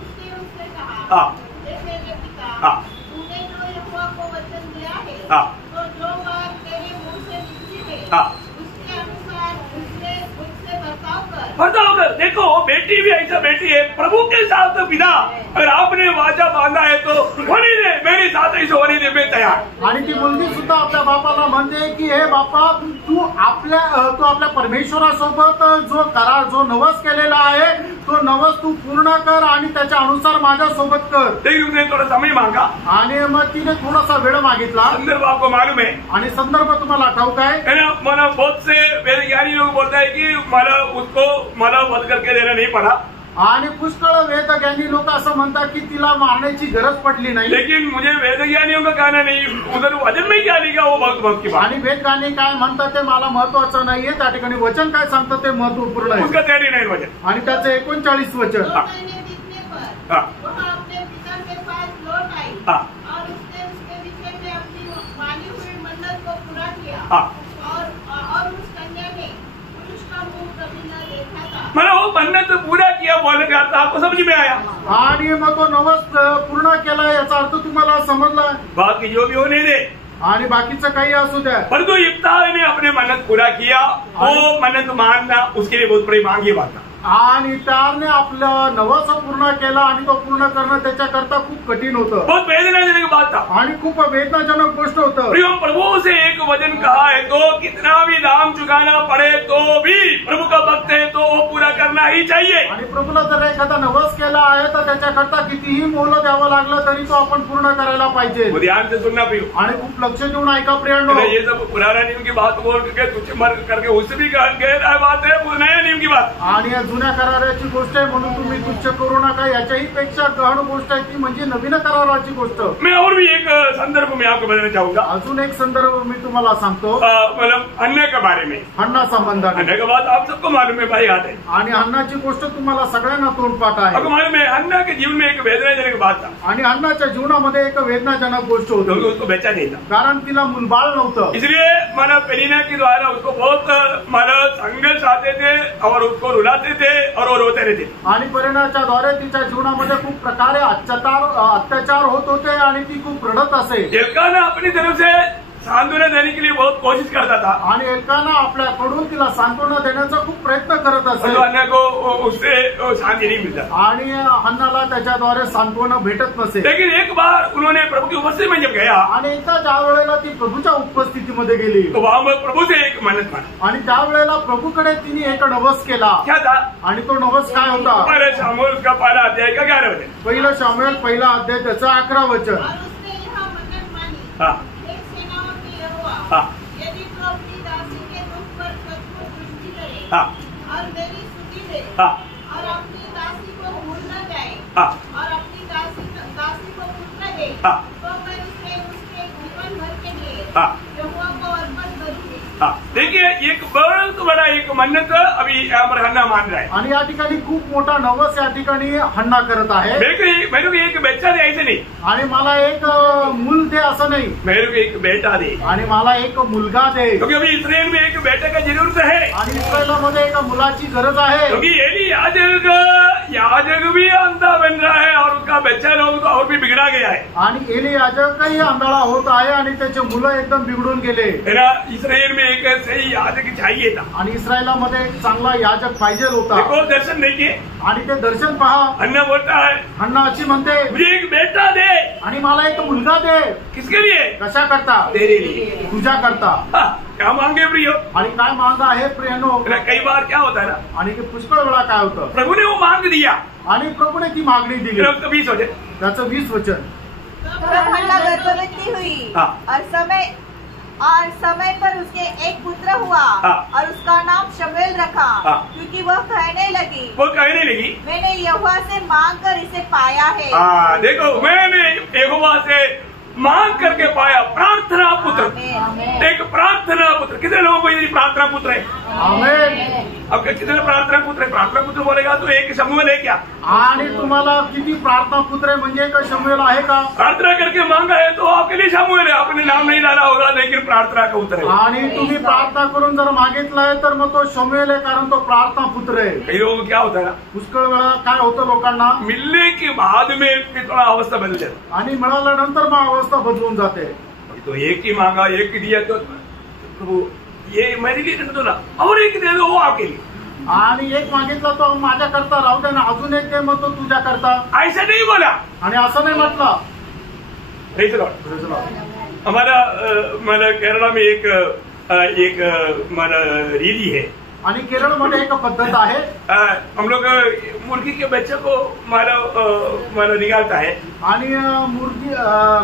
उसने उससे कहा, हाँ, हे मेरे पिता, हाँ, तूने जो यहोवा को वचन दिया है, हाँ, तो जो बात तेरे मुंह से निकली है, हाँ, उसके अनुसार उसने मुझसे बर्ताव कर। पता होगा। देखो, बेटी भी ऐसा बेटी है, प्रभु के साथ तो पिता, अगर आपने वाचा बांधा है तो होने दे, मेरे साथ ऐसे होने दे, मैं तैयार। आणि ती मुलगी सुद्धा आपल्या बापाला म्हणते की हे बापा, तू आपल्या परमेश्वरासोबत जो करार, जो नवस केलेला आहे, तो नवस तू पूर्ण कर आणि त्याच्या अनुसार माझ्या सोबत कर। लेकिन उसने थोड़ा समय मांगा, आणि मग तिने थोडासा वेळ मागितला। संदर्भ आपको मालूम है, आणि संदर्भ तुम्हाला ठाऊक आहे ना? मला बहुत से वेदज्ञानी लोग बोलता है कि मला वध करके देना नहीं पड़ा, आणि पुष्कळ वेदज्ञानी लोक असं म्हणतात की तिला मारण्याची गरज पडली नाही। लेकिन मुझे वेदज्ञानियों का कहना नहीं, उधर वचन में क्या लिखा वो भक्त की बात, आणि वेदज्ञानी काय म्हणतात ते मला महत्वाचं नाहीये, त्या ठिकाणी वचन काय सांगतं ते महत्वपूर्ण आहे। उसका 39 वचन, आणि त्याचं 39 वचन। 2 महीने बीतने पर हाँ, वह अपने पिता के पास लौट आई, हाँ, और उसने उसके विषय में अपनी मानी हुई मन्नत को पूरा किया, हाँ, और उस कन्या ने पुरुष का मुंह कभी न देखा था। मैंने वो मन्नत पूरा किया बोलने का अर्थ आपको समझ में आया? आणि मग तो नवस पूर्ण केला याचा अर्थ तुम्हाला समजला? बाकी जो भी होने दे, आणि बाकीचं काही असू द्या, परंतु इफ्ताह ने अपने मन्नत पूरा किया, वो मन्नत मानना उसके लिए बहुत बड़ी मांगी बात था। आणि त्याने आपलं नवस पूर्ण केला आणि तो पूर्ण करणं त्याच्याकरता खूप कठीण होतं, बहुत वेदनाजनक बात था आणि खूप वेदनाजनक गोष्ट होतं। प्रिय, प्रभु से एक वचन कहा है तो कितना भी दाम चुकाना पड़े तो भी प्रभु का भक्त है तो वो पूरा करना ही चाहिए। आणि प्रभूला जर एखादा नवस केला आहे तर त्याच्याकरता कितीही मोल द्यावं लागलं तरी तो आपण पूर्ण करायला पाहिजे। वो ध्यान से सुनना प्रियो, आणि खूप लक्ष देऊन ऐका प्रियांनो। ये सब पुराना नियम की बात बोल करके तुझे मर करके उससे भी गहरा बात है, वो नया नियम की बात। आणि या जुन्या कराराची गोष्ट आहे म्हणून तुम्ही तुच्छ करू नका, याच्याही पेक्षा गहन गोष्ट आहे ती म्हणजे नवीन कराराची गोष्ट। मैं और भी एक संदर्भ में आपको बताना चाहूंगा। अजून एक संदर्भ मी तुम्हाला सांगतो, मतलब अन्य के बारे में। हन्ना संबंधाने। अन्य का बात आप सबको मालूम है भाई, याद है। आणि हन्नाची गोष्ट तुम्हाला सगळ्यांना तोंडपाठ आहे। आपको मालूम है अन्ना के जीवन में एक वेदनाजनक बात था, आणि हन्नाच्या जीवनामध्ये एक वेदनाजनक गोष्ट होती, क्योंकि उसको बेचा नहीं था, कारण तिला मुलबाळ नव्हतं। इसलिए माना पेनिना के द्वारा उसको बहुत माना संघर्ष आते थे और उसको रुलाते थे और वो रोते रहते। आणि परिणाच्या द्वारे तिच्या जीवनामध्ये खूप प्रकारे अत्याचार होत होते आणि ती खूप रडत असे। एल्काना अपनी तरफ से सांत्वना देने के लिए बहुत कोशिश करता था, आणि एल्काना आपल्याकडून तिला सांत्वना देण्याचा खूप प्रयत्न करत असे, परंतु अन्य को उससे शांति नहीं मिलता। आणि हन्नाला त्याच्याद्वारे सांत्वना भेटत नसे। लेकिन एक बार उन्होंने प्रभु की उपस्थिति में जब गया, आणि एकदा ज्या वेळेला ती प्रभूच्या उपस्थितीमध्ये गेली तो वहां पर प्रभु से एक मन्नत मानी। आणि त्यावेळेला प्रभूकडे तिने एक नवस केला। क्या था? आणि तो नवस काय होता? पहले शामुएल उसका पहला अध्याय का 11 वचन। पहिला शामुएल पहिला अध्याय त्याचं 11 वचन। और उसने यह मन्नत मानी, हाँ, हे सेनाओं की यहोवा, हाँ, यदि तू अपनी दासी के दुख पर सचमुच दृष्टि करे, हाँ, और मेरी स्तुति दे, हाँ, और अपनी दासी को भूल न जाए, हाँ, और अपनी दासी को पुत्र दे, हाँ, तो मैं उसे उसके जीवन भर के लिए हाँ, यहोवा को अर्पण करूंगी। हाँ। देखिए, एक बहुत बड़ा एक मन्नत अभी यहाँ पर हन्ना मान रहा है। आणि या ठिकाणी खूप मोठा नवस या ठिकाणी हन्ना करत आहे। मेरे को एक बच्चा दे, ऐसे नहीं, आणि मला एक मूल दे असं नाही, मेरे को एक बेटा दे, आणि मला एक मुलगा दे, क्योंकि अभी इस्राएल में एक बेटे का जरूरत है, आणि इस्रायलामध्ये एका मुलाची गरज आहे। क्योंकि एली याजक भी अंधा बन रहा है और उसका बच्चा लोग और भी बिगड़ा गया है। आणि एली याजकही आंधळा होत आहे आणि त्याचे मुलं एकदम बिघडून गेले। मेरा इस्राएल में एक सही याजक चाहिए था, आणि इस्रायलामध्ये एक चांगला याजक पाहिजे होता। देखो दर्शन देखिए, आणि ते दर्शन पहा, अन्ना बोलता है हन्ना अशी म्हणते, मुझे एक बेटा दे। आणि मला एक मुलगा दे। किसके लिए? कशा करता? तेरे लिए। तुझ्या करता। हाँ, क्या मांगे प्रियो? आणि काय मांग आहे प्रियनो? कई बार क्या होता है ना, आणि ते पुष्कळ वेळा काय होतं, प्रभु ने वो मांग दिया, आणि प्रभुने ती मागणी दिली। फिर उसका 20 वचन, त्याचं 20 वचन। तब हन्ना गर्भवती हुई और समय पर उसके एक पुत्र हुआ और उसका नाम शमूएल रखा, क्योंकि वह कहने लगी मैंने यहोवा से मांग कर इसे पाया है। देखो, मैंने यहोवा से मांग करके पाया प्रार्थना पुत्र। एक प्रार्थना पुत्र। कितने लोगों को ये प्रार्थना पुत्र है? अब कितने प्रार्थना पुत्र है? प्रार्थना पुत्र बोलेगा तो एक शमूएल है क्या? आणि तुम्हाला किती प्रार्थना पुत्र है म्हणजे एक शमूएल आहे का? प्रार्थना करके मांगा है तो आपके लिए शमूएल है, आपने नाम नहीं डाला होगा लेकिन प्रार्थना का उत्तर है। आणि तुम्ही प्रार्थना करून जर मागितलंय तर मग तो शमूएल आहे, कारण तो प्रार्थना पुत्र आहे। कई लोगों को क्या होता है, पुष्कळ वेळा काय होतं लोकांना, मिलने के बाद में थोड़ा अवस्था बदल जाती आणि मिळाल्यानंतर मग अवस्था बदलून जाते। तो एक ही मांगा, एक ही दिया, तो प्रभु ये मेरे लिए दे दो ना, और एक दे दो वो आपके लिए। आणि एक मागितला तो माझ्या करता राहू दे ना, अजून एक दे मग तो तुझ्या करता। ऐसा नहीं बोला आणि असं नाही म्हटलं। हमारा केरला में एक हमारा रीति है, आणि केरळमध्ये एक पद्धत आहे। हम लोग मुर्गी के बच्चे को मारा निकालता है आणि मुर्गी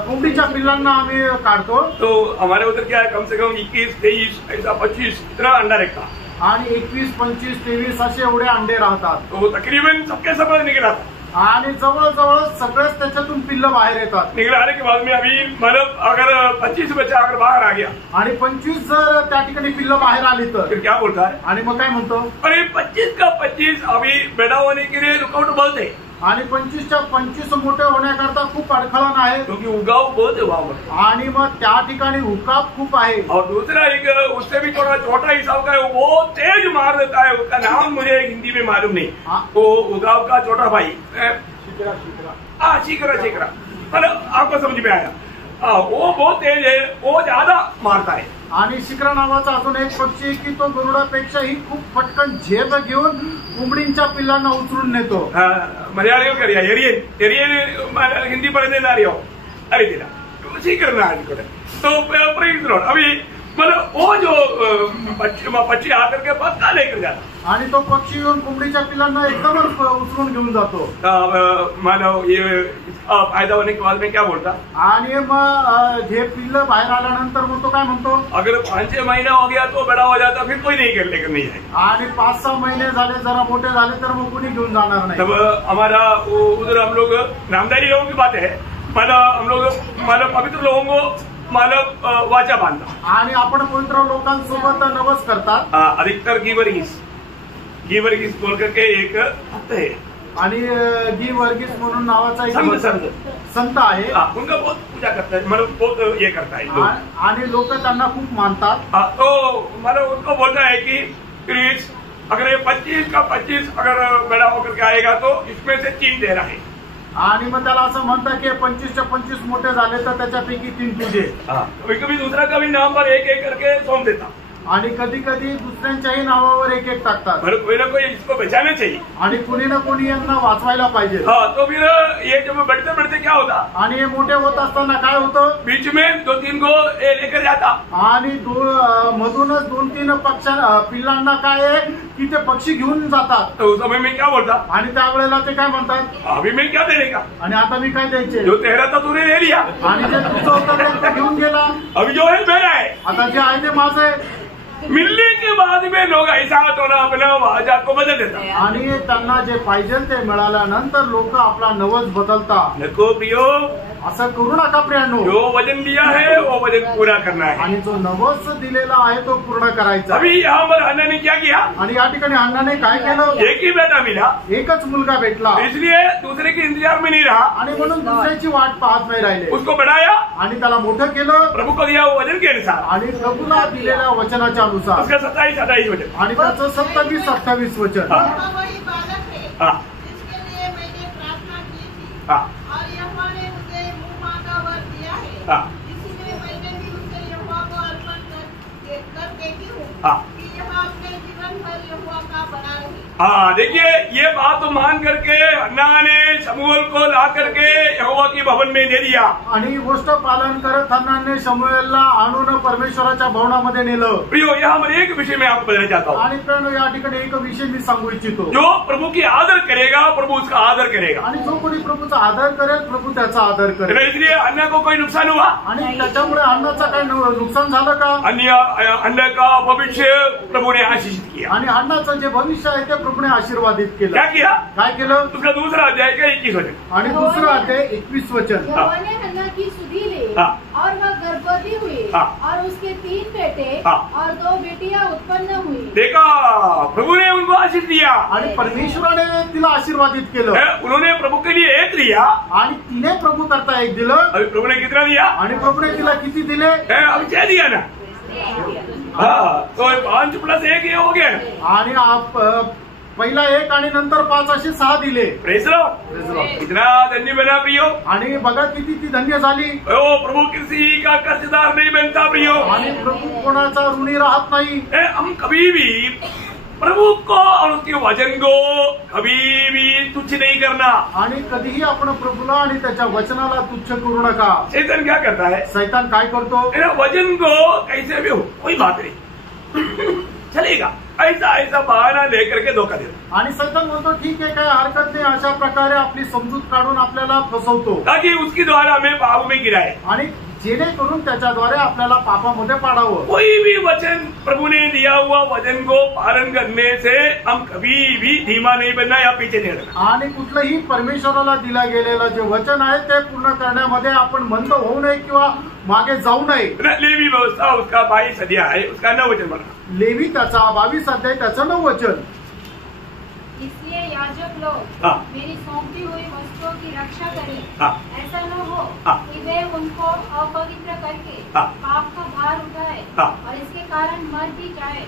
कोंबडीच्या पिल्लांना आम्ही काढतो। तो हमारे उधर क्या है, कम से कम 21, 23 ऐसा 25 इतना अंडा रखता, आणि 21, 25, 23 असे एवढे अंडे राहतात। तो तकरीबन सबके सब निकला था, आणि जवळजवळ सगळेच त्याच्यातून पिल्ल बाहेर येतात। निकल आने के बाद में अभी मतलब अगर 25 बच्चा अगर बाहर आ गया आणि 25 जर त्या ठिकाणी पिल्ल बाहेर आली तर फिर क्या बोलता है, आणि मग काय म्हणतो, अरे 25 का 25 अभी पैदा होने के लिए रुकावट बहुत है, आणि 25च्या 25 मोठे होण्याकरता खूप अडखळण आहे, क्योंकि उगाव बहुत है वहां पर, आणि मग त्या ठिकाणी उकाप खूप आहे। और दूसरा एक उससे भी थोड़ा छोटा हिसाब का है, वो तेज मार देता है, उसका नाम मुझे हिंदी में मालूम नहीं, वो उगाव का छोटा भाई शिकरा मतलब आपको समझ में आया, वो बहुत तेज है, वो ज्यादा मारता है। आणि शिकरा नावाचा अजून एक पक्षी आहे की तो गरुडापेक्षाही खूप पटकन झेप घेऊन कोंबडींच्या पिल्लांना उचलून नेतो। मलयाळम करिया एरियन हिंदी पढ़ने ना रही हो अरे दिला शिकरा तो प्रेज रोड अभी मतलब वो जो पक्षी आकर के पक्का लेकर जाता, आणि तो पक्षी येऊन कोंबडीच्या पिल्लांना एकदमच उचलून घेऊन जातो। मानव ये फायदा होने के बाद में क्या बोलता, आणि मग जे पिल्ल बाहेर आल्यानंतर मग तो काय म्हणतो, अगर 5-6 महीना हो गया तो बड़ा हो जाता फिर कोई नहीं लेकर नहीं जाएगा, आणि 5-6 महिने झाले जरा मोठे झाले तर मग कोणी घेऊन जाणार नाही। तब हमारा उधर हम लोग नामदारी लोगों की बात है, मतलब हम लोग मतलब पवित्र लोगों को मानव वाचा बांधता, आणि आपण पवित्र लोकांसोबत नवस करतात। अधिकतर गिवर्गीस बोल करके एक भक्त है, आणि गी वर्गीस म्हणून नावाचा एक संत आहे, उनका बहुत पूजा करता है, मतलब बहुत ये करता है, आणि लोक त्यांना खूप मानतात। तो मतलब उनको बोलता है कि प्लीज अगर ये 25 का 25 अगर बड़ा होकर के आएगा तो इसमें से 3 दे रहा है, आणि मग त्याला असं म्हणतात की 25च्या 25 मोठे झाले तर त्याच्यापैकी 3 तुझे। कभी कभी दूसरा का भी नाम पर एक एक करके सौंप देता, आणि कधी कधी दुसऱ्यांच्याही नावावर एक एक टाकतात, कोई ना कोई इसको बचाना चाहिए, आणि कोणी ना कोणी यांना वाचवायला पाहिजे। तो फिर ये जब बढ़ते बढ़ते क्या होता, आणि हे मोठे होत असताना काय होतं, बीच में 2-3 को लेकर जाता, आणि मधूनच 2-3 पिल्लांना काय आहे की ते पक्षी घेऊन जातात। तो उस समय में क्या बोलता, आणि त्यावेळेला ते काय म्हणतात, अभी मैं क्या देने का, आणि आता मी काय द्यायचे, जो तेरा था तूने ले लिया, आणि जे तुझं होतं ते घेऊन गेला, अभी जो है मेरा है, आता जे आहे ते माझं आहे। मिलने के बाद में लोग ऐसा थोड़ा अपना वाजा को बदल देता, आणि त्यांना जे पाहिजे ते मिळाल्यानंतर लोक आपला नवस बदलतात। नको प्रियो, असं करू नका प्रियांनो, जो वजन दिया है वो वजन पूरा करना है, आणि जो नवस दिलेला आहे तो पूर्ण करायचा। अभी यहाँ पर हन्ना ने क्या किया, आणि या ठिकाणी हन्नाने काय केलं, एक ही बेटा मिला, एकच मुलगा भेटला, इसलिए दूसरे के इंतजार में नहीं रहा, आणि म्हणून दुसऱ्याची वाट पाहत नाही राहिले, उसको बढ़ाया, आणि त्याला मोठं केलं, प्रभु को दिया वो वजन के अनुसार, आणि प्रभूला दिलेल्या वचनाच्या अनुसार, उसका 27-28 वजन, आणि त्याचं 27-28 वचन। वही बालक है जिसके लिए मैंने प्रार्थना की थी, और यहोवा ने मुझे मुंह मांगा वर दिया है, इसीलिए मैंने भी उसे यहोवा को अर्पण कर देती हूँ कि यह अपने जीवन भर यहोवा का बना रहे। हाँ, देखिए ये बात तो मान करके हन्ना ने शमूएल को ला करके यहोवा की भवन में दे दिया आणि ही गोष्ट पालन करत हन्नाने शमूएलला आणून परमेश्वराच्या भवनामध्ये नेलं. प्रियो, यहाँ पर एक विषय मैं आपको बताना चाहता हूँ. आणि पण या ठिकाणी एक विषय मी सांगू इच्छितो. जो प्रभु की आदर करेगा प्रभु उसका आदर करेगा. आणि जो कोणी प्रभूचा आदर करेल प्रभू त्याचा आदर करेल. इसलिए अन्य को कोई नुकसान हुआ आणि त्याच्यामुळे अन्नाचा काही नुकसान झालं का? अन्य का भविष्य प्रभु ने आशीषित किया. आणि अन्नाचं जे भविष्य आहे ते प्रभूने आशीर्वादित केलं. क्या किया? काय केलं? उसका दूसरा अध्याय का 21 वचन. आणि दुसरा अध्याय 21 वचन. यहोवा ने हन्ना की सुधि ली और वह गर्भवती हुई और उसके 3 बेटे और 2 बेटियां उत्पन्न हुई. देखा, प्रभु ने उनको आशीष दिया आणि परमेश्वराने तिला आशीर्वादित केलं. उन्होंने प्रभु के लिए एक दिया आणि तिने प्रभू करता एक दिलं. अभी प्रभु ने कितना दिया? आणि प्रभूने तिला किती दिले? अभी 6 दिया ना. हाँ, तो 5 + 1 ये हो गया. आणि पहिला 1 आणि नंतर 5 असे 6 दिले. Praise Lord. कितना धन्य बना प्रियो. आणि बघा किती ती धन्य झाली. प्रभु किसी का कर्जदार नहीं बनता प्रियो. आणि प्रभू कोणाचा ऋणी राहत नाही. हम कभी भी प्रभु को और उसके वचन को कभी भी तुच्छ नहीं करना. आणि कधीही आपण प्रभूला आणि त्याच्या वचनाला तुच्छ करू नका. शैतान क्या करता है? शैतान काय करतो? वचन को कैसे भी हो कोई बात नहीं चलेगा ऐसा बहाना लेकर के धोखा देतो. आणि शैतान म्हणतो ठीक आहे, काय हरकत नाही, अशा प्रकारे आपली समजूत काढून आपल्याला फसवतो ताकि उसके द्वारा हमें पाप में गिराए. आणि जेणेकरून त्याच्याद्वारे आपल्याला पापामध्ये पाडावं. कोई भी वचन प्रभु ने दिया हुआ वचन को पालन करने से हम कभी भी धीमा नहीं बनना या पीछे नहीं हटना. आणि कुठलंही परमेश्वराला दिला गेलेलं जे वचन आहे ते पूर्ण करण्यामध्ये आपण मंद होऊ नये किंवा मागे जाऊ नये. लेवी व्यवस्था उसका 22 अध्याय है, उसका 9 वचन बना. लेवी त्याचा 22 अध्याय त्याचं 9 वचन. इसलिए याजक लोग मेरी सौंपी हुई वस्तुओं की रक्षा करें. ऐसा न हो कि वे उनको अपवित्र करके पाप का भार उठाए और इसके कारण मर भी जाए.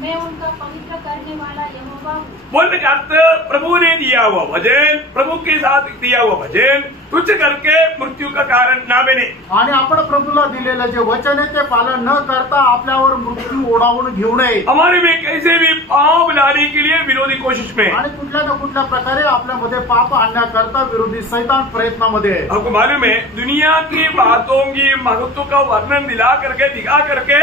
मैं उनका पवित्र करने वाला यहोवा हूँ. बोलने का अर्थ प्रभु ने दिया हुआ वचन, प्रभु के साथ दिया हुआ वचन तुच्छ करके मृत्यू का कारण ना बने. आणि आपण प्रभूला दिलेलं जे वचन आहे ते पालन न करता आपल्यावर मृत्यू ओढावून घेऊ नये. हमारे में कैसे भी पाप लाने के लिए विरोधी कोशिश में. आणि कुठल्या ना कुठल्या प्रकारे आपल्यामध्ये पाप आणण्याकरता विरोधी शैतान प्रयत्नामध्ये. आपको मालूम है दुनिया की बातों की महत्व का वर्णन दिखा करके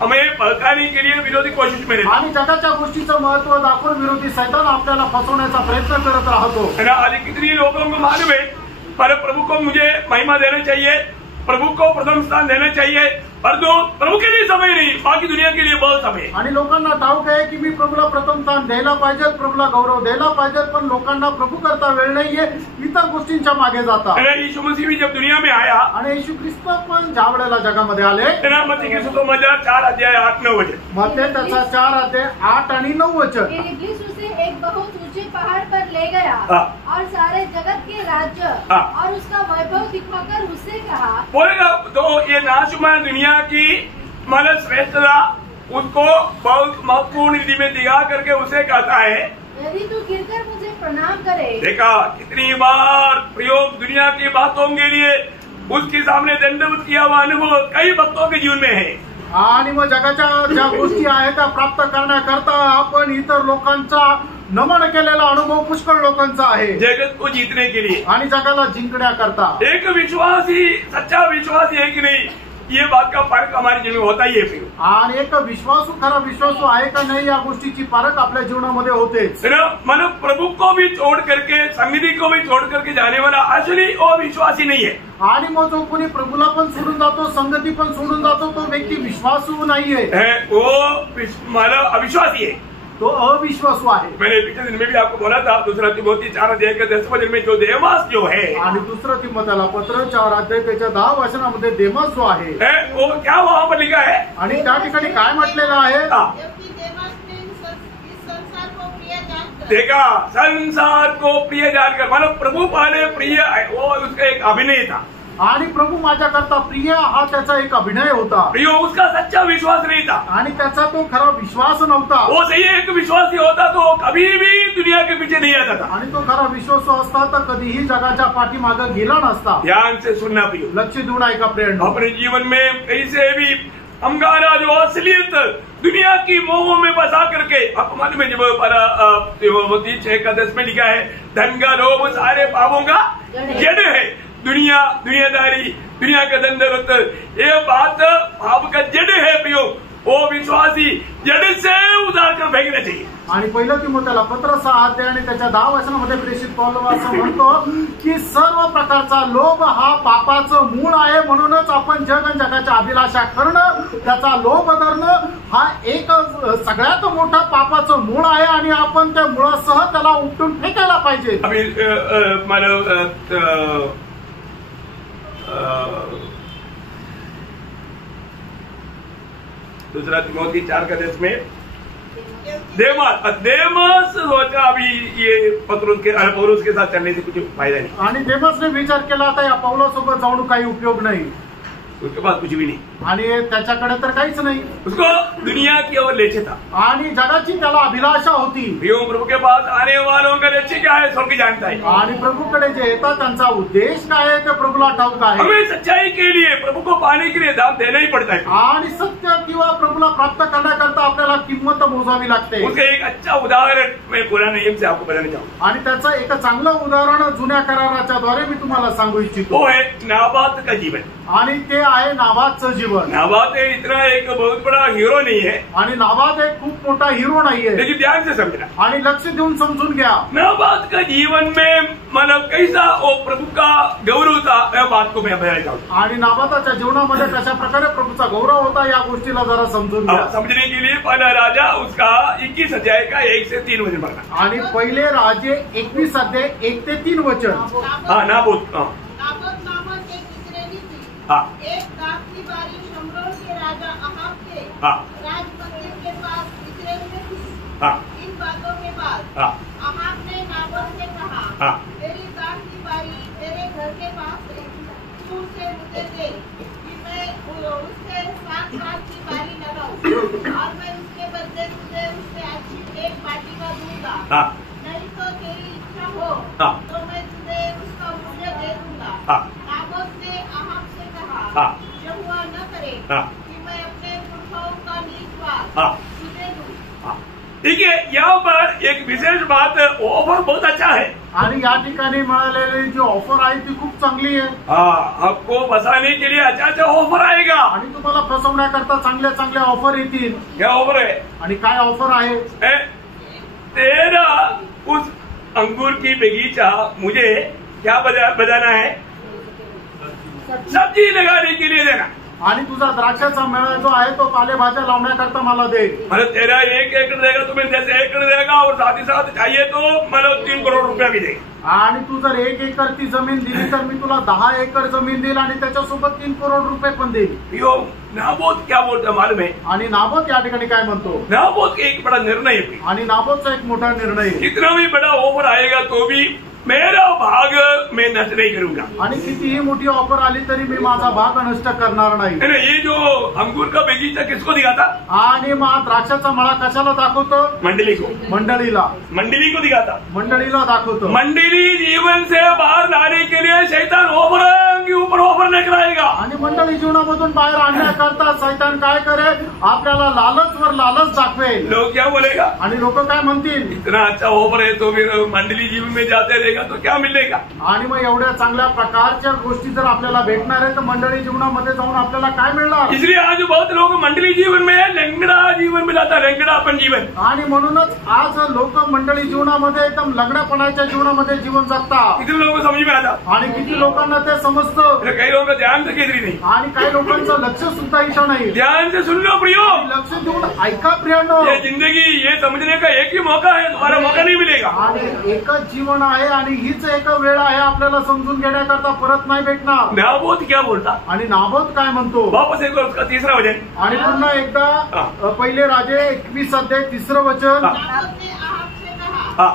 हमें भड़काने के लिए विरोधी कोशिश में रहता. आणि जगाच्या गोष्टीचं महत्व दाखवून विरोधी शैतान आपल्याला फसवण्याचा प्रयत्न करत राहतो. आज कितनी लोगों को मालूम है पर प्रभु को मुझे महिमा देना चाहिए, प्रभु को प्रथम स्थान देना चाहिए, पर जो प्रभु के लिए समय नहीं, बाकी दुनिया के लिए बहुत समय. आणि लोकांना ठाऊक आहे की मी प्रभूला प्रथम स्थान द्यायला पाहिजे, प्रभूला गौरव द्यायला पाहिजे, पण लोकांना प्रभू करता वेळ नाहीये, इतर गोष्टींच्या मागे जातात. यीशु मसीह भी जब दुनिया में आया आणि येशू ख्रिस्त पण ज्या वेळेला जगामध्ये आले मत्ती के सुसमाचार 4 अध्याय 8-9 वचन. मत्ती त्याचा 4 अध्याय 8 आणि 9 वचन. इब्लीस उसे एक बहुत ऊंचे पहाड़ पर ले गया और सारे जगत के राज्य और उसका वैभव दिखाकर उससे कहा. बोलेगा तो ये नाशुमा दुनिया की मतलब श्रेष्ठता उसको बहुत महत्वपूर्ण रीति में दिखा करके उसे कहता है यदि तू गिरकर मुझे प्रणाम करे. देखा कितनी बार प्रयोग दुनिया की बातों के लिए उसके सामने दंडवत किया हुआ अनुभव कई भक्तों के जीवन में है. आणि मग जगाच्या ज्या गोष्टी आहेत त्या प्राप्त करण्याकरता आपण इतर लोकांचा नमन केलेला अनुभव पुष्कळ लोकांचा आहे जगत को जीतने के लिए आणि जगाला जिंकण्याकरता. एक विश्वासी सच्चा विश्वासी है कि नहीं ये बात का फर्क हमारे जीवन में होता ही है. आणि एक विश्वासू खरा विश्वासू आहे का नाही या गोष्टीची फरक आपल्या जीवनामध्ये होतेच. मन प्रभु को भी छोड़ करके समिति को भी छोड़ करके जाने वाला असली वो विश्वासी नहीं है. आणि मग जो कोणी प्रभूला पण सोडून जातो, संगती पण सोडून जातो, तो व्यक्ती विश्वासू नाहीये, वो अविश्वासी है, तो अविश्वासू आहे. मैंने पिछले दिन में भी आपको बोला था 2 तिमोथी 4 अध्याय के 10 वचन में जो देमास जो है आणि 2 तिमोथेला पत्र 4 अध्याय त्याच्या 10 वचनामध्ये देमास जो आहे वो क्या वहाँ पर लिखा है आणि त्या ठिकाणी काय म्हटलेलं आहे. देखा संसार को प्रिय जानकर मतलब प्रभु पाने प्रिय वो उसका एक अभिनय था. आणि प्रभू माझ्याकरता प्रिय हा त्याचा एक अभिनय होता. प्रिय उसका सच्चा विश्वास नहीं था आणि त्याचा तो खरा विश्वास नव्हता. वो सही एक विश्वासी होता तो कभी भी दुनिया के पीछे नहीं आता था. आणि तो खरा विश्वासू असता तर कधीही जगाच्या पाठीमागे गेला नसता. ध्यान से सुनना प्रिय, लक्ष देऊन ऐका प्रिय. अपने जीवन में कैसे भी हमारा जो असलियत दुनिया की मोह में बसा करके, आपको मालूम है जब 6 में लिखा है धन का लोभ सारे पापों का जड़ है। दुनियादारी, दुनिया का धन दौलत, ये बात पाप का जड़ है प्रियो। वो विश्वासी जड़ से उधार कर फेकना चाहिए। आणि 1 तिमोथेला पत्र 6 अध्याय आणि त्याच्या 10 वचनामध्ये प्रेषित पौल असं म्हणतो की सर्व प्रकारचा लोभ हा पापाचं मूळ आहे, म्हणूनच आपण जग आणि जगाच्या अभिलाषा करणं, त्याचा लोभ धरणं हा एक सगळ्यात मोठा पापाचं मूळ आहे आणि आपण त्या मुळासह त्याला उपटून फेकायला पाहिजे। दूसरा तिमोथी 4 में देमस सोचा अभी ये पौलुस के साथ चलने से कुछ फायदा नहीं। आणि देमसने विचार केला आता या पौलासोबत जाऊन काही उपयोग नाही, उसके पास कुछ भी नहीं आणि त्याच्याकडे तर काहीच नाही, उसको दुनिया की ओर लक्ष्य था आणि जगाची त्याला अभिलाषा होती। प्रभु के पास आने वालों का लक्ष्य क्या है स्वर्ग जानता है, आणि प्रभूकडे जे येतात त्यांचा उद्देश काय आहे ते प्रभूला ठाऊक आहे। हमें सच्चाई के लिए प्रभु को पाने के लिए दाम देना ही पड़ता है, आणि सत्य किंवा प्रभूला प्राप्त करण्याकरता आपल्याला किंमत मोजावी लागते। उसका एक अच्छा उदाहरण मैं पुराने नियम से आपको बताना चाहूँगा, आणि त्याचं एक चांगलं उदाहरण जुन्या कराराच्या द्वारे मी तुम्हाला सांगू इच्छितो। वो है नाबात का जीवन, आणि ते आहे नाबातचं जीवन। नाबात इतना एक बहुत बड़ा हीरो नहीं है, आणि नाबात एक खूप मोठा हिरो नाहीये, लेकिन ध्यान से समझना आणि लक्ष देऊन समजून घ्या। नाबात का जीवन में मतलब कैसा वो प्रभु का गौरव था, यह बात को मैं बताना चाहूँगा। आणि नाबाताच्या जीवनामध्ये कशा प्रकारे प्रभूचा गौरव होता या गोष्टीला जरा समजून घ्या। समझने के लिए पहला राजा उसका 21 अध्याय का 1 से 3 वचन पढ़ना। आणि पहिले राजे 21 अध्याय 1 ते 3 वचन। हाँ नाबोत, नाबोत नामक एक इस्राएली थी, एक दाख की बारी शमरोन के राजा अहाब के राज मंदिर के पास इस्राएल में थी। इन बातों के बाद अहाब ने नाबोत से कहा, तेरी दाख की बारी तेरे घर के पास है, तू उसे मुझे दे कि मैं उसके साथ दाख की बारी लगाऊं, और मैं उसके बदले तुझे उससे अच्छी एक पार्टी का दूंगा, नहीं तो तेरी इच्छा हो तो मैं तुझे उसका मूल्य दे दूंगा। नाबोत ने अहाब से कहा, यहोवा न करे कि मैं अपने पुरखाओं का नीच बात तुझे दूं। ठीक है, यहाँ पर एक विशेष बात, ऑफर बहुत अच्छा है, आणि या ठिकाणी मिळालेली जी ऑफर आहे ती खूप चांगली आहे। आपको फंसाने के लिए अच्छा ऑफर आएगा, आणि तुम्हाला फसवण्याकरता चांगल्या चांगल्या ऑफर येतील। क्या ऑफर है? आणि काय ऑफर आहे? तेरा उस अंगूर की बगीचा मुझे क्या बजाना है, सब्जी लगाने के लिए देना, आणि तुझा द्राक्षाचा मेळा जो आहे तो पालेभाज्या लावण्याकरता मला दे। मतलब तेरा 1 एकड़ देगा, तुम्हें 10 एकड़ देगा, और साथ ही साथ चाहिए तो मतलब 3 करोड़ रुपया भी देगा। आणि तू जर 1 एकर ती जमीन दिली तर मी तुला 10 एकर जमीन देईल आणि त्याच्यासोबत 3 करोड रुपये पण देईल। यो नाबोत क्या बोलता मालूम है? आणि नाबोत या ठिकाणी काय म्हणतो? नाबोत एक बड़ा निर्णय है, आणि नाबोतचा एक मोठा निर्णय आहे। कितना भी बड़ा ऑफर आएगा तो भी मेरा भाग मैं नष्ट नहीं करूंगा, आणि कितीही मोठी ऑफर आली तरी मी माझा भाग नष्ट करणार नाही। ये जो अंगूर का बगीचा किसको दिखाता? आणि मग द्राक्षाचा मळा कशाला दाखवतो? मंडली को, मंडळीला, मंडली को दिखाता, मंडळीला दाखवतो। मंडली जीवन से बाहर लाने के लिए शैतान ऑफर के ऊपर ऑफर लेकर आएगा, आणि मंडळी जीवनामधून बाहेर आणण्याकरता शैतान काय करेल? आपल्याला लालचवर लालच दाखवेल। लोग क्या बोलेगा? आणि लोक काय म्हणतील? इतना अच्छा ऑफर है तो फिर मंडली जीवन में जाते रहेगा तो क्या मिलेगा? आणि मग एवढ्या चांगल्या प्रकारच्या गोष्टी जर आपल्याला भेटणार आहे तर मंडळी जीवनामध्ये जाऊन आपल्याला काय मिळणार? इसलिए आज बहुत लोग मंडली जीवन में लंगड़ा जीवन मिलाता, लंगड़ापन जीवन, आणि म्हणूनच आज लोक मंडळी जीवनामध्ये एकदम लंगड्यापणाच्या जीवनामध्ये जीवन जगतात। कितने लोगों को समझ में आता? आणि किती लोकांना ते समजतं? कई लोगों का ध्यान से केंद्रित नहीं, आणि काही लोकांचं लक्ष सुद्धा इथं नाही। ध्यान से सुन लो प्रियो, लक्ष देऊन ऐका प्रियांनो, ये जिंदगी ये समझने का एक ही मौका है, दोबारा मौका नहीं मिलेगा। आणि एकच जीवन आहे आणि हीच एक वेळ आहे, आपल्याला समजून घेण्याकरता परत नाही भेटणार। नाबोत क्या बोलता? आणि नाबोत काय म्हणतो? वापस एक बार उसका 3रा वचन, आणि पुन्हा एकदा पहिले राजे 21 अध्याय 3 वचन। नाबोत ने अहाब से कहा,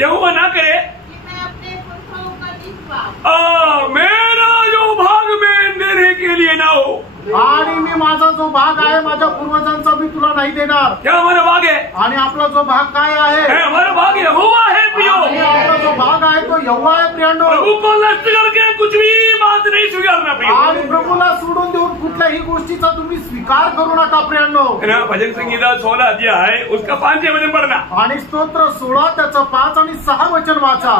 यहोवा ना करे कि मैं अपने पुरखाओं का नीच बात मेरा जो भाग में देने के लिए ना हो, आणि मी माझा जो भाग आहे माझ्या पूर्वजांचा मी तुला नाही देणार. क्या हमारा भाग है? आणि आपला जो भाग काय आहे? हमारा भाग यहोवा है प्रियो. आणि आपला जो भाग आहे तो यहोवा आहे प्रियांनो. प्रभु को नष्ट करके कुछ भी बात नहीं स्वीकारना प्रियो. आणि प्रभूला सोडून देऊन कुठल्याही गोष्टीचा तुम्ही स्वीकार करू नका प्रियांनो. भजन संगीता 16 अध्याय उसका 5 वचन पढ़ना. आणि स्तोत्र 16 त्याचं 5 आणि 6 वचन वाचा.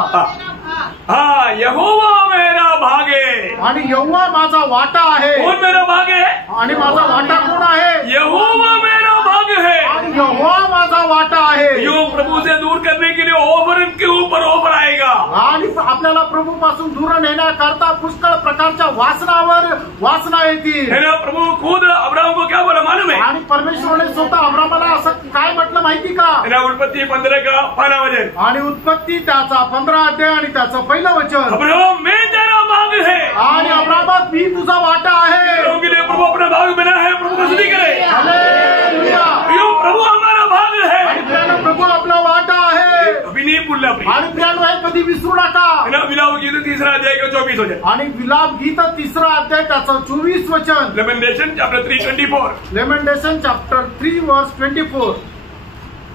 हाँ, यहोवा मेरा भाग है. आणि यहोवा माझा वाटा आहे. कौन मेरा भाग है? आणि माझा वाटा कोण आहे? यहोवा मेरा भाग है. आणि यहोवा माझा वाटा आहे. यो प्रभु से दूर करने के लिए ओवर के ऊपर ओवर आएगा. आणि आपल्याला प्रभू पासून दूर नेण्याकरता पुष्कळ प्रकारच्या वासनावर वासना येतील. है ना, प्रभु खुद अब्राहम को क्या बोला मालूम है? आणि परमेश्वराने स्वतः अब्रामाला असं काय म्हटलं माहिती का? है ना, उत्पत्ति 15 का 5 वचन. आणि उत्पत्ती त्याचा 15 अध्याय आणि त्याचं पहिलं वचन. अब्राहम मैं तेरा भाग है. आणि अब्रामात मी तुझा वाटा आहे. प्रभु के लिए प्रभु अपना भाग बना है. प्रभु को स्तुति करे. हालेलुया. यो प्रभु हमारा भाग है. आणि प्रियानो प्रभू आपला वाटा आहे. अभी नहीं भूलना प्रिय. आणि प्रियानो हे कधी विसरू नका. है ना, विलाप गीत 3 अध्याय का 24 वचन. आणि विलाप गीत 3 अध्याय त्याचं 24 वचन. Lamentation chapter 3:24. लेमेंटेशन चॅप्टर 3 वर्स 24.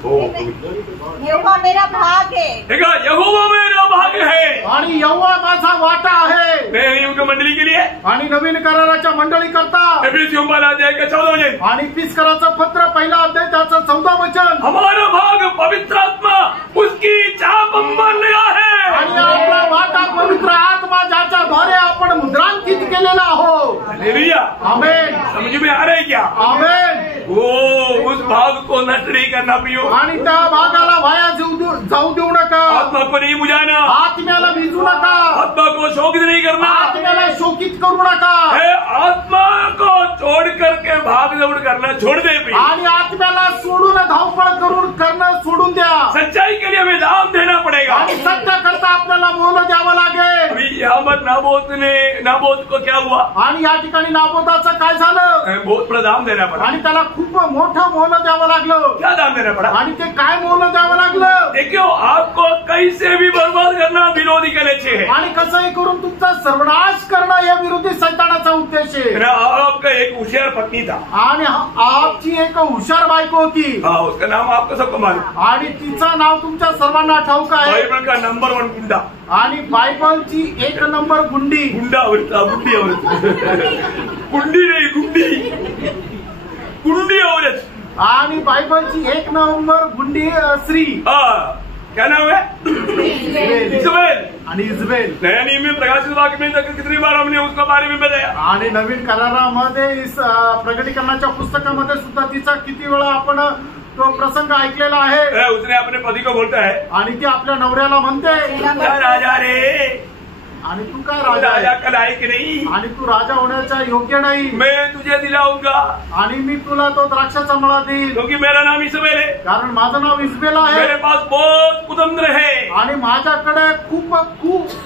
यहोवा मेरा भाग है. देखा, यहोवा मेरा भाग है. आणि यहोवा माझा वाटा आहे. नए नियम की मंडली के लिए आणि नवीन कराराच्या मंडळी करता. एफिसियों 12 अध्याय का 14 वचन. आणि पिस्कराचं पत्र पहिला अध्याय त्याचं 14 वचन. हमारा भाग पवित्र आत्मा उसकी चाप अंबर लगा है. आणि आपला वाटा पवित्र आत्मा ज्याच्याद्वारे आपण मुद्रांकित केलेला आहो. हालेलुया. आमेन. समझ में आ रहा है क्या? आमेन. वो उस भाग को नष्ट नहीं करना प्रियो. आणि त्या भागाला वाया जाऊ देऊ नका. आत्मा को नहीं बुझाना. आत्म्याला भिजू नका. आत्मा को शोकित नहीं करना. आत्म्याला शोकित करू नका. है आत्मा को छोड़ करके भाग दौड़ करना छोड़ दे प्रिय. आणि आत्म्याला सोडून धावपळ करून करणं सोडून द्या. सच्चाई के लिए हमें दाम देना पड़ेगा. आणि सत्य करता आपल्याला मोल द्यावं लागेल. अभी यहाँ पर नाबोत को क्या हुआ? आणि या ठिकाणी नाबोताचं काय झालं? बहुत बड़ा दाम देना पड़ा. आणि त्याला खूप मोठं मोल द्यावं लागलं. क्या दाम देना पड़ा? आणि ते काय मोल द्यावं लागलं? देखियो, आपको कैसे भी बर्बाद करना विरोधी का लक्ष्य है. आणि कसंही करून तुमचा सर्वनाश करणं या विरोधी सैतानाचा उद्देश आहे. आपका एक होशियार पत्नी था. आणि आपची एक हुशार बायको होती. हाँ, उसका नाम आपको सबको मालूम. आणि तिचं नाव तुमच्या सर्वांना ठाऊक आहे. बाइबल का नंबर 1 गुंडा. आणि बायबलची 1 नंबर गुंडी. गुंडा आवडता. गुंडी गुंडी नाही, गुंडी. गुंडी औरत. आणि बायबलची 1 नंबर गुंडी स्त्री. क्या नाम है? इजबेल. आणि इजबेल. नया नियम में प्रकाशित वाक्य में कितनी बार हमने उसके बारे में बताया. आणि नवीन करारामध्ये प्रकटीकरणाच्या पुस्तकामध्ये सुद्धा तिचा किती वेळा आपण तो प्रसंग ऐकलेला आहे. उसने अपने पति को बोलता है. आणि ती आपल्या नवऱ्याला म्हणते, राजा रे. आणि तू काय राजा का लायक नहीं. आणि तू राजा होण्याचा योग्य नाही. मैं तुझे दिलाऊंगा. आणि मी तुला तो द्राक्षाचा मळा देईल. क्योंकि मेरा नाम इजबेल है. कारण माझं नाव इजबेल आहे. मेरे पास बहुत कुतंत्र है. आणि माझ्याकडे खूप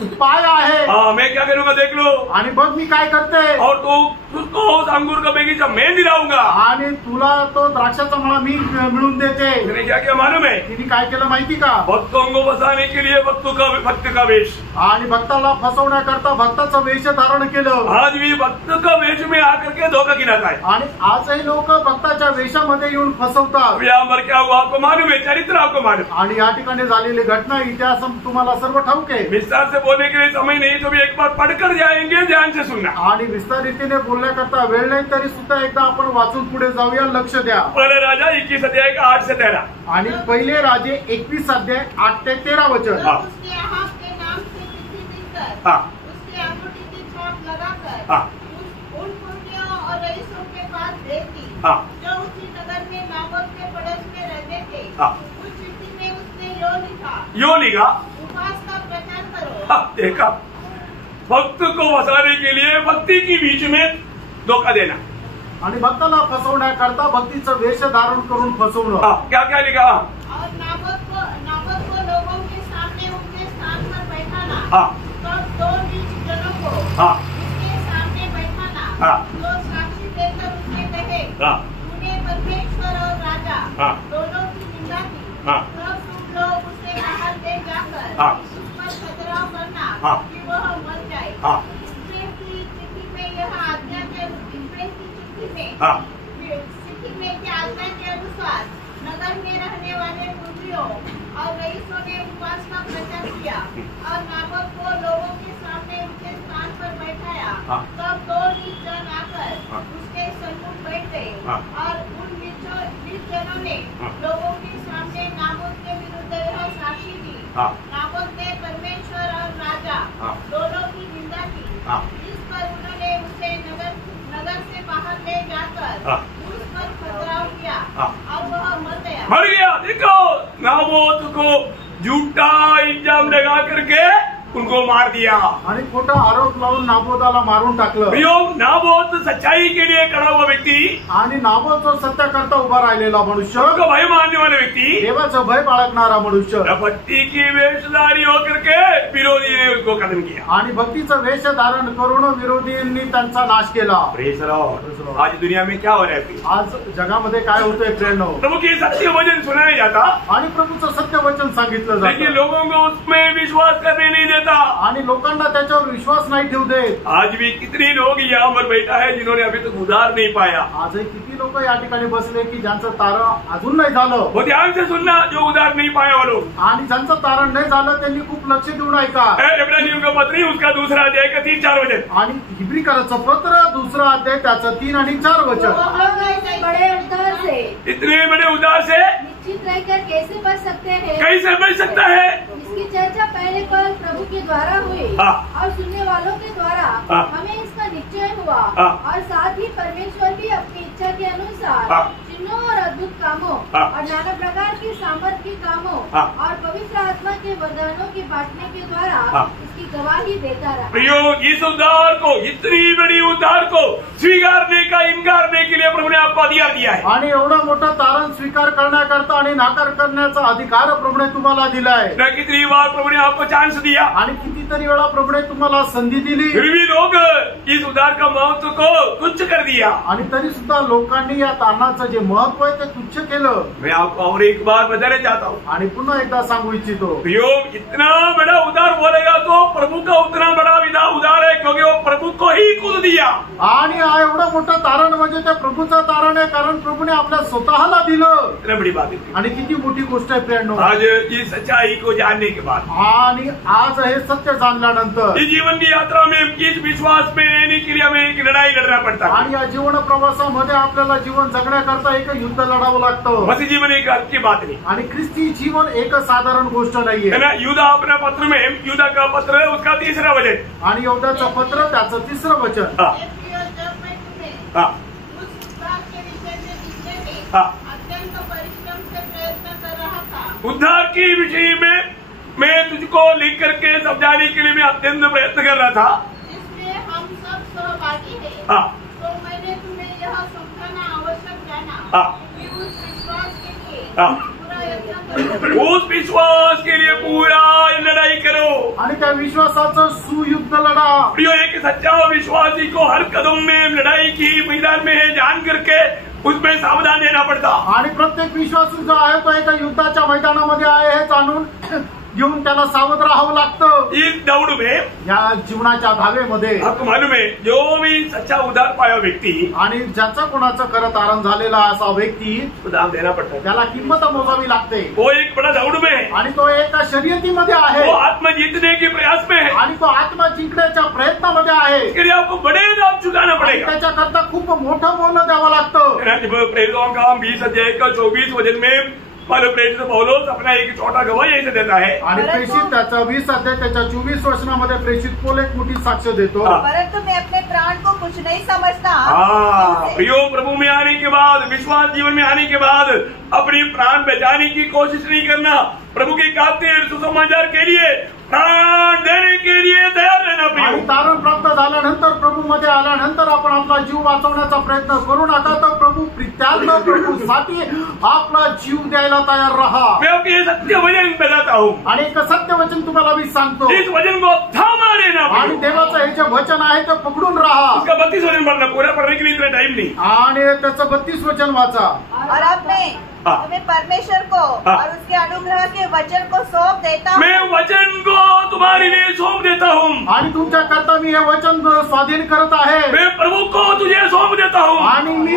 उपाय आहे. हाँ, मैं क्या करूंगा देख लो. आणि बघ मी काय करते. और तू उसको उस अंगूर का बगीचा मैं दिलाऊंगा. आणि तुला तो द्राक्षाचा मळा मी मिळून देते. मैंने क्या क्या मालूम है? तिने काय केलं माहिती का? भक्तों को बसाने के लिए भक्त का वेश. आणि भक्ताला फसवण्याकरता भक्ताचं वेश धारण केलं. आज भी भक्त का वेश में आकर के धोखा गिराता है. आणि आजही लोक भक्ताच्या वेशामध्ये येऊन फसवतात. यहाँ पर क्या हुआ आपको मालूम है? चरित्र आपको मालूम. आणि या ठिकाणी झालेली घटना इतिहास तुम्हाला सर्व ठाऊक आहे. विस्तार से बोलने के लिए समय नहीं, तो भी एक बार पढ़कर जाएंगे, ध्यान से सुनना. आणि विस्तार रीतीने बोलण्याकरता वेळ नाही, तरी सुद्धा एकदा आपण वाचून पुढे जाऊया. लक्ष द्या. पहले राजा 21 अध्याय का 8 से 13. आणि पहिले राजे 21 अध्याय 8 ते 13 वचन. उसके हाथ के नाम से चिट्ठी देकर, उसके अंगूठी की छाप लगाकर उन पुरनियों और रईसों के पास भेज दी, जो उसी नगर में नाबोत के पड़ोस में रहते थे. उस चिट्ठी में उसने यो लिखा, उपवास का प्रचार करो. देखा, भक्त को फंसाने के लिए भक्ति की बीच में धोखा देना. आणि भक्ताला फसवण्याकरता भक्तीचं वेश धारण करून फसवणं. क्या क्या लिखा? और नाबोत को लोगों के सामने उनके स्थान पर बैठाना. तो 2 नीच जनों को उसके सामने बैठाना. तो साक्षी देकर उसने कहे, तूने परमेश्वर और राजा दोनों की निंदा की. तो तुम लोग उसे बाहर ले जाकर उस पर खतराव करना कि वह मर जाए. इसमें की चिट्ठी में यह आज्ञा के में रहने वाले पुत्रियों और रईसों ने उपवास का प्रचार किया और नाबोत को लोगों के सामने ऊंचे स्थान पर बैठाया। तब 2 नीच जन आकर उसके सम्मुख बैठ गए और उन नीच जनों ने लोगों के सामने नाबोत के विरुद्ध यह साक्षी दी। नाबोत ने परमेश्वर और राजा दोनों की निंदा की, जिस पर उन्होंने उसे नगर से बाहर ले जाकर उस पर पथराव किया और वह मर गया। देखो, नाबोत को झूठा इल्जाम लगा करके उनको मार दिया आणि खोटा आरोप लावून नाबोताला मारून टाकलं। नाबोत सच्चाई के लिए खड़ा हुआ व्यक्ति आणि नाबोत जो सत्य करता उभा राहिलेला मनुष्य, भय मानने वाले व्यक्ती, देवाचं भय बाळगणारा मनुष्य, भक्ति की वेशधारी होकर के विरोधी ने उसको खत्म किया आणि भक्तीचं वेश धारण करून विरोधींनी त्यांचा नाश केला। आज दुनिया में क्या हो रहा है? आज जगामध्ये काय होतंय प्रेरणो? प्रभु की सत्य वचन सुनाया जाता आणि प्रभूचं सत्य वचन सांगितलं लेकिन जातं, लोगों को उसमें विश्वास करने नहीं देता आणि लोकांना त्याच्यावर विश्वास नाही ठेवू देत। आज भी कितने लोग यहाँ पर बैठा है जिन्होंने अभी तक उद्धार नहीं पाया। आजही किती लोक या ठिकाणी बसले की ज्यांचं तारण अजून नाही झालं। वो ध्यान से सुनना, जो उद्धार नहीं पाया वो लोग, आणि ज्यांचं तारण नाही झालं त्यांनी खूप लक्ष देऊन ऐका। इब्रानियों का पत्र उसका 2 अध्याय का 3-4 वचन, आणि हिब्रीकराचं पत्र 2 अध्याय त्याचं 3 आणि 4 वचन। बड़े उद्धार से, इतने बड़े उद्धार से निश्चित रहकर कैसे बच सकते हैं? कैसे बच सकता है? इसकी चर्चा पहले पर प्रभु के द्वारा हुई और सुनने वालों के द्वारा हमें इसका निश्चय हुआ और साथ ही परमेश्वर भी अपनी इच्छा के अनुसार चिन्हों और अद्भुत कामों और नाना प्रकार की सामर्थ के कामों और पवित्र आत्मा के वरदानों के बांटने के द्वारा इसकी गवाही देता रहा। प्रियो, इस उद्धार को, इतनी बड़ी उद्धार को स्वीकारने का इनकार करने के लिए प्रभु ने आपको अधिकार दिया है। आणि एवढं मोठं तारण स्वीकार करण्याकरता आणि नाकार करण्याचा अधिकार प्रभूने तुम्हाला दिलाय। कितनी बार प्रभु ने आपको चांस दिया आणि कितीतरी वेळा प्रभूने तुम्हाला संधी दिली, फिर भी लोग इस उद्धार का महत्व को तुच्छ कर दिया। आणि तरी सुद्धा लोकांनी या तारणाचं जे महत्व आहे ते तुच्छ केलं। मैं आपको और एक बार बताना चाहता हूँ, आणि पुन्हा एकदा सांगू इच्छितो, प्रियो, इतना बड़ा उद्धार बोलेगा तो प्रभु का उतना बड़ा उद्धार है, क्योंकि वो प्रभु को ही खुद दिया। आणि हा एवढं मोठं तारण म्हणजे ते प्रभूचं तारण आहे, कारण प्रभूने आपल्या स्वतःला दिलं। इतना बड़ी बात है। आणि किती मोठी गोष्ट आहे प्रियांनो। आज इस सच्चाई को जानने के बाद, आणि आज हे सत्य जाणल्यानंतर, इस जीवन की यात्रा में इस विश्वास में रहने के लिए हमें एक लड़ाई लड़ना पड़ता है। आणि या जीवन प्रवासामध्ये आपल्याला जीवन जगण्याकरता एक युद्ध लढावं लागतं। मसीह जीवन एक अर्थ की बात नहीं, आणि ख्रिस्ती जीवन एक साधारण गोष्ट नाहीये, है ना। यूदा अपने पत्र में, यूदा का पत्र है उसका 3रा वचन, आणि यहूदाचं पत्र त्याचं 3रं वचन। जब मैं तुम्हें उस उद्धार के विषय में लिखने में अत्यंत परिश्रम से प्रयत्न कर रहा था, उद्धार के विषय में मैं तुझको लिख करके समझाने के लिए मैं अत्यंत प्रयत्न कर रहा था, जिसमें हम सब सहभागी हैं, तो मैंने तुम्हें यह समझाना आवश्यक जाना कि उस विश्वास के लिए पूरा यत्न करो। उस विश्वास के लिए पूरा लड़ाई करो, आणि त्या विश्वासाचं सुयुद्ध लढा। प्रियो, एक सच्चा विश्वासी को हर कदम में लड़ाई की मैदान में है जान करके उसमें सावधान रहना पड़ता। आणि प्रत्येक विश्वासू जो आहे तो एका युद्धाच्या मैदानामध्ये आहे हे जाणून घेऊन त्याला सावध राहावं लागतं। इस दौड़ में, या जीवनाच्या धावेमध्ये आपको मालूम है, जो भी सच्चा उद्धार पाया व्यक्ति, आणि ज्याचं कोणाचं खरं तारण झालेला असा व्यक्ती, दाम देना पड़ता है। त्याला किंमत मोजावी लागते। वो एक बड़ा दौड़ में है, आणि तो एका शर्यतीमध्ये आहे, वो आत्मा जीतने के प्रयास में है, आणि तो आत्मा जिंकण्याच्या प्रयत्नामध्ये आहे। इसके लिए आपको बड़े दाम चुकाना पड़ेगा। त्याच्याकरता खूप मोठं मोल द्यावं लागतं। प्रेरितों का 20 अध्याय का 24 वचन में मालूम प्रेरित पौलुस अपना एक छोटा गवाही ऐसे देता है, आणि प्रेषित त्याचा 20 अध्याय त्याच्या 24 वचनामध्ये प्रेषित पौल एक मोठी साक्ष देतो। परंतु मैं अपने प्राण को कुछ नहीं समझता। प्रियो, प्रभु में आने के बाद, विश्वास जीवन में आने के बाद अपनी प्राण बचाने की कोशिश नहीं करना, प्रभु की खातिर सुसमाचार के लिए प्राण देने के लिए तैयार रहना। आणि तारण प्राप्त झाल्यानंतर, प्रभू मध्ये आल्यानंतर आपण आपला जीव वाचवण्याचा प्रयत्न करू नका, तर प्रभू प्रित्याग प्रभूसाठी आपला जीव द्यायला तयार रहा। मैं आपको ये सत्य वचन बताता हूँ, आणि एक सत्य वचन तुम्हाला मी सांगतो, इस वचन को थामा रहना। आणि देवाचं हे जे वचन आहे ते पकडून राहा। उसका 32 वचन पढ़ना, पूरा पढ़ने के लिए इतना टाइम नहीं। आणि त्याचं 32 वचन वाचा। और अब मैं तुम्हें परमेश्वर को और उसके अनुग्रह के वचन को सौंप देता हूँ। मैं वचन को तुम्हारे लिए सौंप देता हूँ, आणि तुमच्या करता मी हे वचन स्वाधीन करत आहे। मैं प्रभु को तुझे सौंप देता हूँ, आणि मी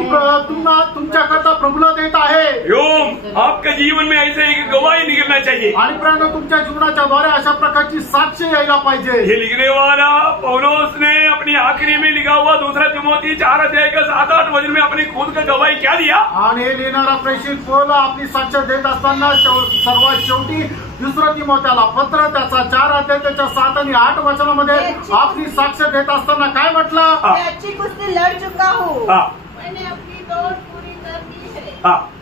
तुमच्याकरता प्रभूला देत आहे. योग आपके जीवन में ऐसे एक गवाही निकलना चाहिए. आणि प्रियांनो, तुमच्या जीवनाच्या द्वारे अशा प्रकारची साक्ष यायला पाहिजे. ये लिखने वाला पौलुस ने अपनी आखिरी में लिखा हुआ 2 तिमोथी 4:7-8 वचन में अपनी खुद का गवाही क्या दिया. आणि हे लिहिणारा प्रेषित पौल आपली साक्ष देत असताना सर्वात शेवटी 2 तिमोथेला पत्र त्याचा 4:7 आणि 8 वचनामध्ये आपली साक्ष देत असताना काय म्हटलं. मैं अच्छी कुश्ती लड़ चुका हूँ, मैंने अपनी दौड़ पूरी कर दी है,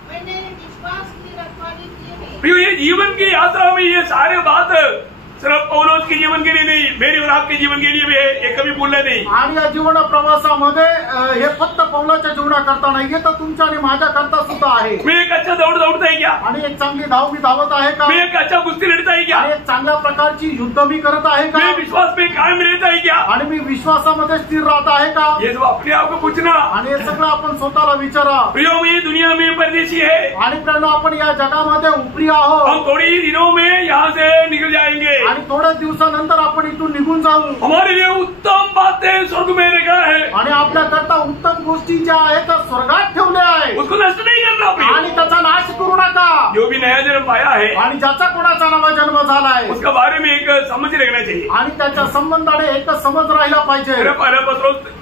मैंने विश्वास की रखवाली की है. प्रियो, ये जीवन की यात्रा में ये सारे बात सिर्फ पौलुस के जीवन के लिए नहीं, मेरे और आपके जीवन के लिए भी है. ये कभी भूलना नहीं. आणि या जीवन प्रवासामध्ये हे फक्त पौलाच्या जीवनाकरता नाहीये, तर तुमच्या आणि माझ्या करता सुद्धा आहे. मी एक अच्छा दौड़ दौड़ता है क्या. आणि एक चांगली धाव मी धावत आहे का. मी एक अच्छा कुस्ती लढता है क्या. आणि एक चांगल्या प्रकारची युद्ध मी करत आहे का. मैं विश्वास में कायम रहता है क्या. आणि मी विश्वासामध्ये स्थिर राहत आहे का. ये सब अपने आप को पूछना. आणि हे सगळं आपण स्वतःला विचारा. प्रियो, ये दुनिया में परदेशी है. आणि प्रियांनो, आपण या जगामध्ये उपरी आहोत. हम थोड़ी ही दिनों में यहाँ से निकल जाएंगे. आणि थोड्या दिवसानंतर आपण इथून निघून जाऊ. हमारे लिए उत्तम बातें स्वर्ग में रखा है. आणि आपल्याकरता उत्तम गोष्टी ज्या आहेत त्या स्वर्गात ठेवल्या आहेत. उसको नष्ट नहीं करना प्रियो. आणि त्याचा नाश करू नका. जो भी नया जन्म पाया है, आणि ज्याचा कोणाचा नवा जन्म झालाय उसका बारे में एक समझ रखना चाहिए. आणि त्याच्या संबंधाने एक समज राहिला पाहिजे.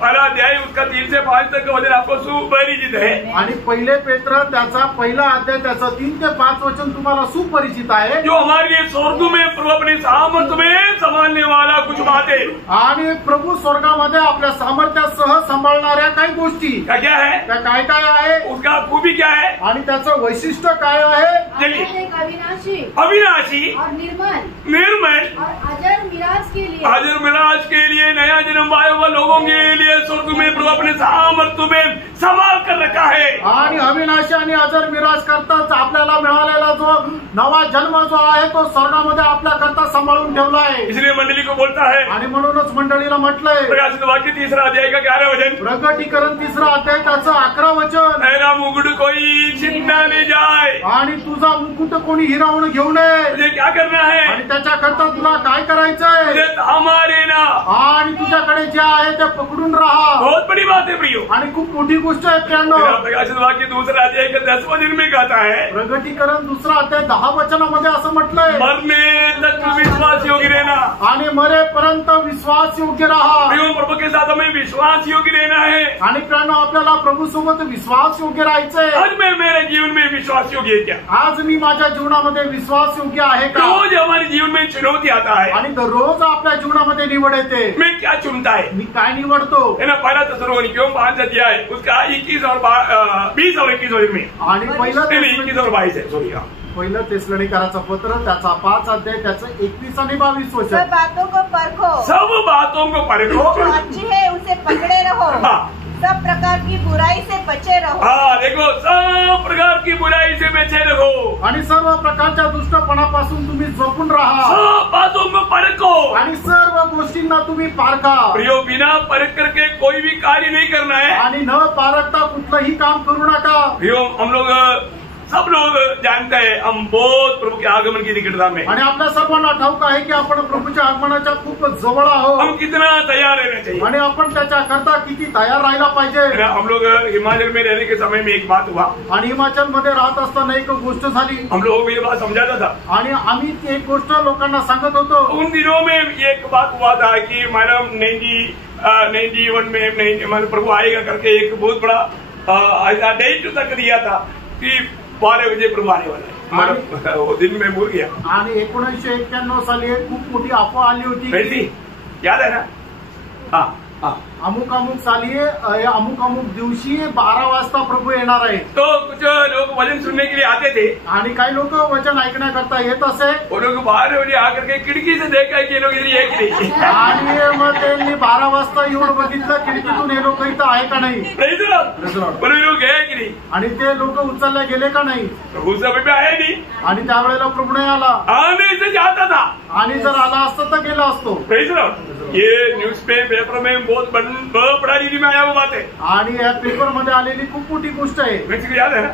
पहला अध्याय उसका 3 से 5 तक का वचन आपको सुपरिचित है. आणि पहिले पेत्र त्याचा पहिला अध्याय त्याचं 3 ते 5 वचन तुम्हाला सुपरिचित आहे. जो हमारे लिए स्वर्ग में प्रभु अपने सामर्थ्य में संभालने वाला कुछ बातें. आणि प्रभू स्वर्गामध्ये आपल्या सामर्थ्यासह सांभाळणाऱ्या काही गोष्टी क्या है, त्या काय काय आहे. उसका खूबी क्या है, आणि त्याचं वैशिष्ट्य काय आहे. चलिए. एक अविनाशी अविनाशी और निर्मल निर्मल और अजर मिराज के लिए, हाजिर मिराज के लिए, नया जन्म पाए हुए लोगों के लिए स्वर्ग में प्रभु अपने सामर्थ्य में संभाल कर रखा है. आणि अविनाशी आणि अजर मिराज करताच आपल्याला मिळालेला जो नवा जन्म जो आहे तो स्वर्गामध्ये आपल्याकरता सांभाळून ठेवला आहे. इसलिए मंडली को बोलता है. आणि म्हणूनच मंडळीला म्हटलंय प्रकाशित वाक्य 3 अध्याय का 11 वचन. प्रकटीकरण 3 अध्याय त्याचं 11 वचन. मेरा मुकुट कोई छिनना नहीं जाए. आणि तुझा मुकुट कोणी हिरावून घेऊ नये. मुझे क्या करना है, आणि त्याच्याकरता तुला काय करायचंय. मुझे थामा लेना. आणि तुझ्याकडे जे आहे ते पकडून राहा. बहुत बड़ी बात है प्रियो. आणि खूप मोठी गोष्ट आहे प्रियांनो. प्रकाशित वाक्य 2 अध्याय का 10 वचन में कहता है, प्रकटीकरण 2 अध्याय 10 वचनामध्ये असं म्हटलंय, मरने तक विश्वास योग्य रहना. आणि मरेपर्यंत विश्वास योग्य राहा. प्रियो, प्रभु के साथ हमें विश्वास योग्य रहना है. आणि प्रियांनो, आपल्याला प्रभू सोबत विश्वास योग्य राहायचंय. आज मैं मेरे जीवन में विश्वास योग्य है क्या. आज मी माझ्या जीवनामध्ये विश्वास योग्य आहे का. रोज हमारे जीवन में चुनौती आता है. आणि दररोज आपल्या जीवनामध्ये निवड येते. मैं क्या चुनता है, मी काय निवडतो. है ना. पहला थेसलोनिकियों 5 अध्याय उसका 21 और 20 और 21 वचन में. आणि पहिलं 21 और 22 है. सॉरी. पहिलं तेसलोनिकराचं पत्र त्याचा 5 अध्याय त्याचं 21 आणि 22 सब वचन. बातों को परखो, सब बातों को परखो. जो अच्छी है उसे पकड़े रहो, सब प्रकार की बुराई से बचे रहो. देखो, सब प्रकार की बुराई से बचे रहो. आणि सर्व प्रकारच्या दुष्टपणापासून तुम्ही जपून राहा. सब बातों को परखो. आणि सर्व गोष्टींना तुम्ही पारखा. प्रियो, बिना परख करके कोई भी कार्य नहीं करना है. आणि न पारखता कुठलंही काम करू नका. प्रियो, हम लोग सब लोग जानते हैं हम बहुत प्रभु के आगमन की निकटता में. आणि आपल्या सर्वांना ठाऊक आहे की आपण प्रभूच्या आगमनाच्या खूप जवळ आहोत. हम कितना तैयार रहना चाहिए. आणि आपण त्याच्याकरता किती तयार राहायला पाहिजे. हम लोग हिमाचल में रहने के समय में एक बात हुआ. आणि हिमाचल मध्ये राहत असताना एक गोष्ट झाली. हम लोगों को ये बात समझाता था. आणि आम्ही ती एक गोष्ट लोकांना सांगत होतो. उन दिनों में एक बात हुआ था कि मैडम 91 में प्रभु आएगा करके एक बहुत बड़ा डेट तक दिया था कि 12 बजे प्रभु आने वाला है. वो दिन में भूल गया. आणि 1991 साली एक खूप मोठी अफवा आली होती. कैसी याद है ना. हाँ. अमुक अमुक साली अमुक अमुक दिवशी 12 वाजता प्रभू येणार आहे. तो कुछ लोग वचन सुनने के लिए आते थे. आणि काही लोक वचन ऐकण्याकरता येत असे. वो लोग 12 बजे आकर के खिड़की से देखा कि ये लोग इधर है कि नहीं. आणि मग त्यांनी 12 वाजता येऊन बघितलं खिडकीतून हे लोक इथं आहे का नाही. बोले लोग गए कि नहीं. आणि ते लोक उचलल्या गेले का नाही. प्रभु समय पे आया नहीं. आणि त्यावेळेला प्रभू नाही आला. आने से जाता था. आणि जर आला असतं तर गेला असतो. ये न्यूज पेपर में बहुत बड़ा रीति में आया वो बात है. आणि या पेपर मध्ये आलेली खूप मोठी गोष्ट आहे. याद है ना.